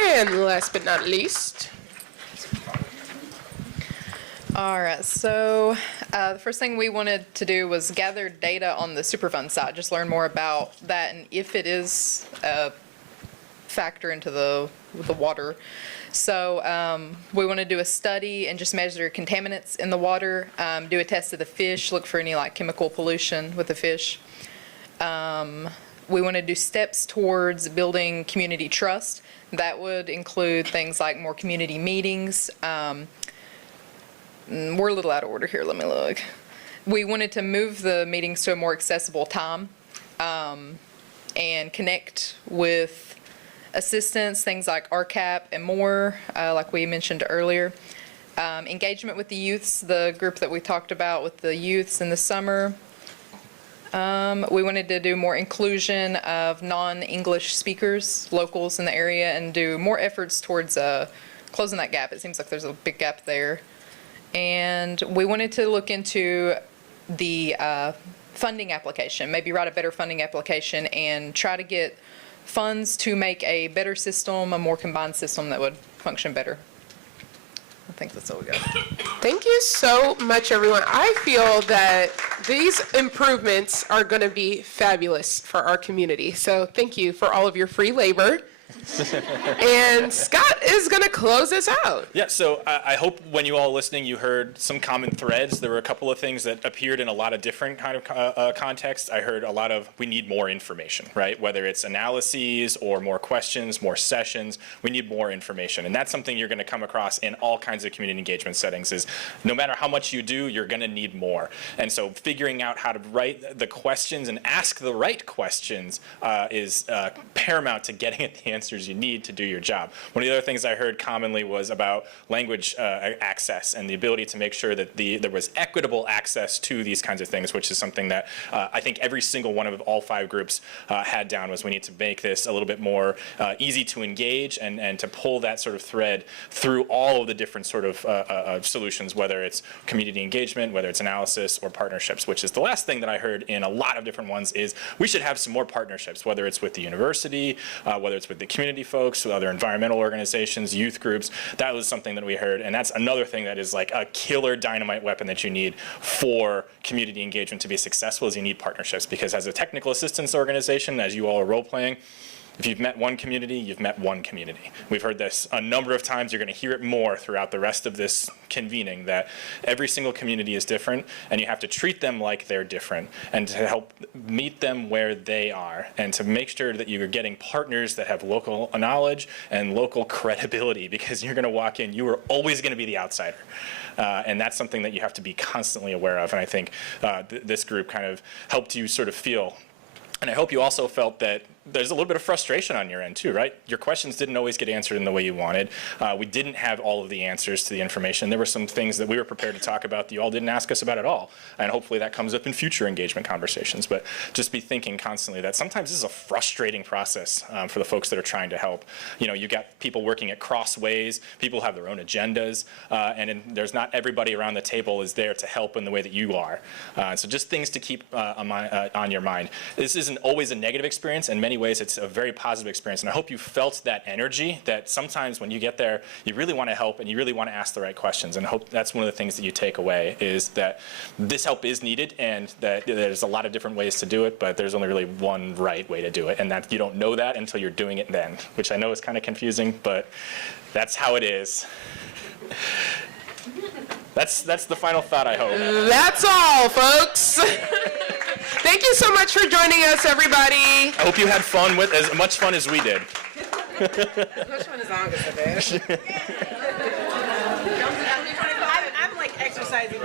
And last but not least. All right, so the first thing we wanted to do was gather data on the Superfund side, just learn more about that and if it is a factor into the water. So we want to do a study and just measure contaminants in the water, do a test of the fish, look for any like chemical pollution with the fish. We want to do steps towards building community trust. That would include things like more community meetings. We're a little out of order here, let me look. we wanted to move the meetings to a more accessible time and connect with assistants, things like RCAP and more, like we mentioned earlier. Engagement with the youths, the group that we talked about with the youths in the summer. We wanted to do more inclusion of non-English speakers, locals in the area, and do more efforts towards closing that gap. It seems like there's a big gap there. And we wanted to look into the funding application, maybe write a better funding application and try to get funds to make a better system, a more combined system that would function better. I think that's all we got. Thank you so much, everyone. I feel that these improvements are going to be fabulous for our community. So thank you for all of your free labor. And Scott is going to close us out. Yeah, so I hope when you all listening, you heard some common threads. There were a couple of things that appeared in a lot of different kind of contexts. I heard a lot of, we need more information, right? Whether it's analyses or more questions, more sessions, we need more information. And that's something you're going to come across in all kinds of community engagement settings is no matter how much you do, you're going to need more. And so figuring out how to write the questions and ask the right questions is paramount to getting at the answers you need to do your job. One of the other things I heard commonly was about language access and the ability to make sure that there was equitable access to these kinds of things, which is something that I think every single one of all 5 groups had down was we need to make this a little bit more easy to engage and to pull that sort of thread through all of the different sort of solutions, whether it's community engagement, whether it's analysis or partnerships, which is the last thing that I heard in a lot of different ones is we should have some more partnerships, whether it's with the university, whether it's with the community folks, with other environmental organizations, youth groups. That was something that we heard, and that's another thing that is like a killer dynamite weapon that you need for community engagement to be successful is you need partnerships, because as a technical assistance organization, as you all are role-playing, if you've met one community, you've met one community. We've heard this a number of times. You're going to hear it more throughout the rest of this convening, that every single community is different, and you have to treat them like they're different, and to help meet them where they are, and to make sure that you're getting partners that have local knowledge and local credibility, because you're going to walk in, you are always going to be the outsider. And that's something that you have to be constantly aware of, and I think this group kind of helped you sort of feel. And I hope you also felt that there's a little bit of frustration on your end too, right? Your questions didn't always get answered in the way you wanted. We didn't have all of the answers to the information. There were some things that we were prepared to talk about that you all didn't ask us about at all. And hopefully that comes up in future engagement conversations. But just be thinking constantly that sometimes this is a frustrating process for the folks that are trying to help. You know, you got people working at crossways, people have their own agendas, there's not everybody around the table is there to help in the way that you are. So just things to keep on your mind. This isn't always a negative experience, and many ways it's a very positive experience, and I hope you felt that energy, that sometimes when you get there you really want to help and you really want to ask the right questions, and I hope that's one of the things that you take away is that this help is needed and that there's a lot of different ways to do it, but there's only really one right way to do it, and that you don't know that until you're doing it then, which I know is kind of confusing, but that's how it is. That's the final thought, I hope. That's all, folks. Thank you so much for joining us, everybody. I hope you had fun with as much fun as we did. Which one is Ongisa, babe? I'm like exercising.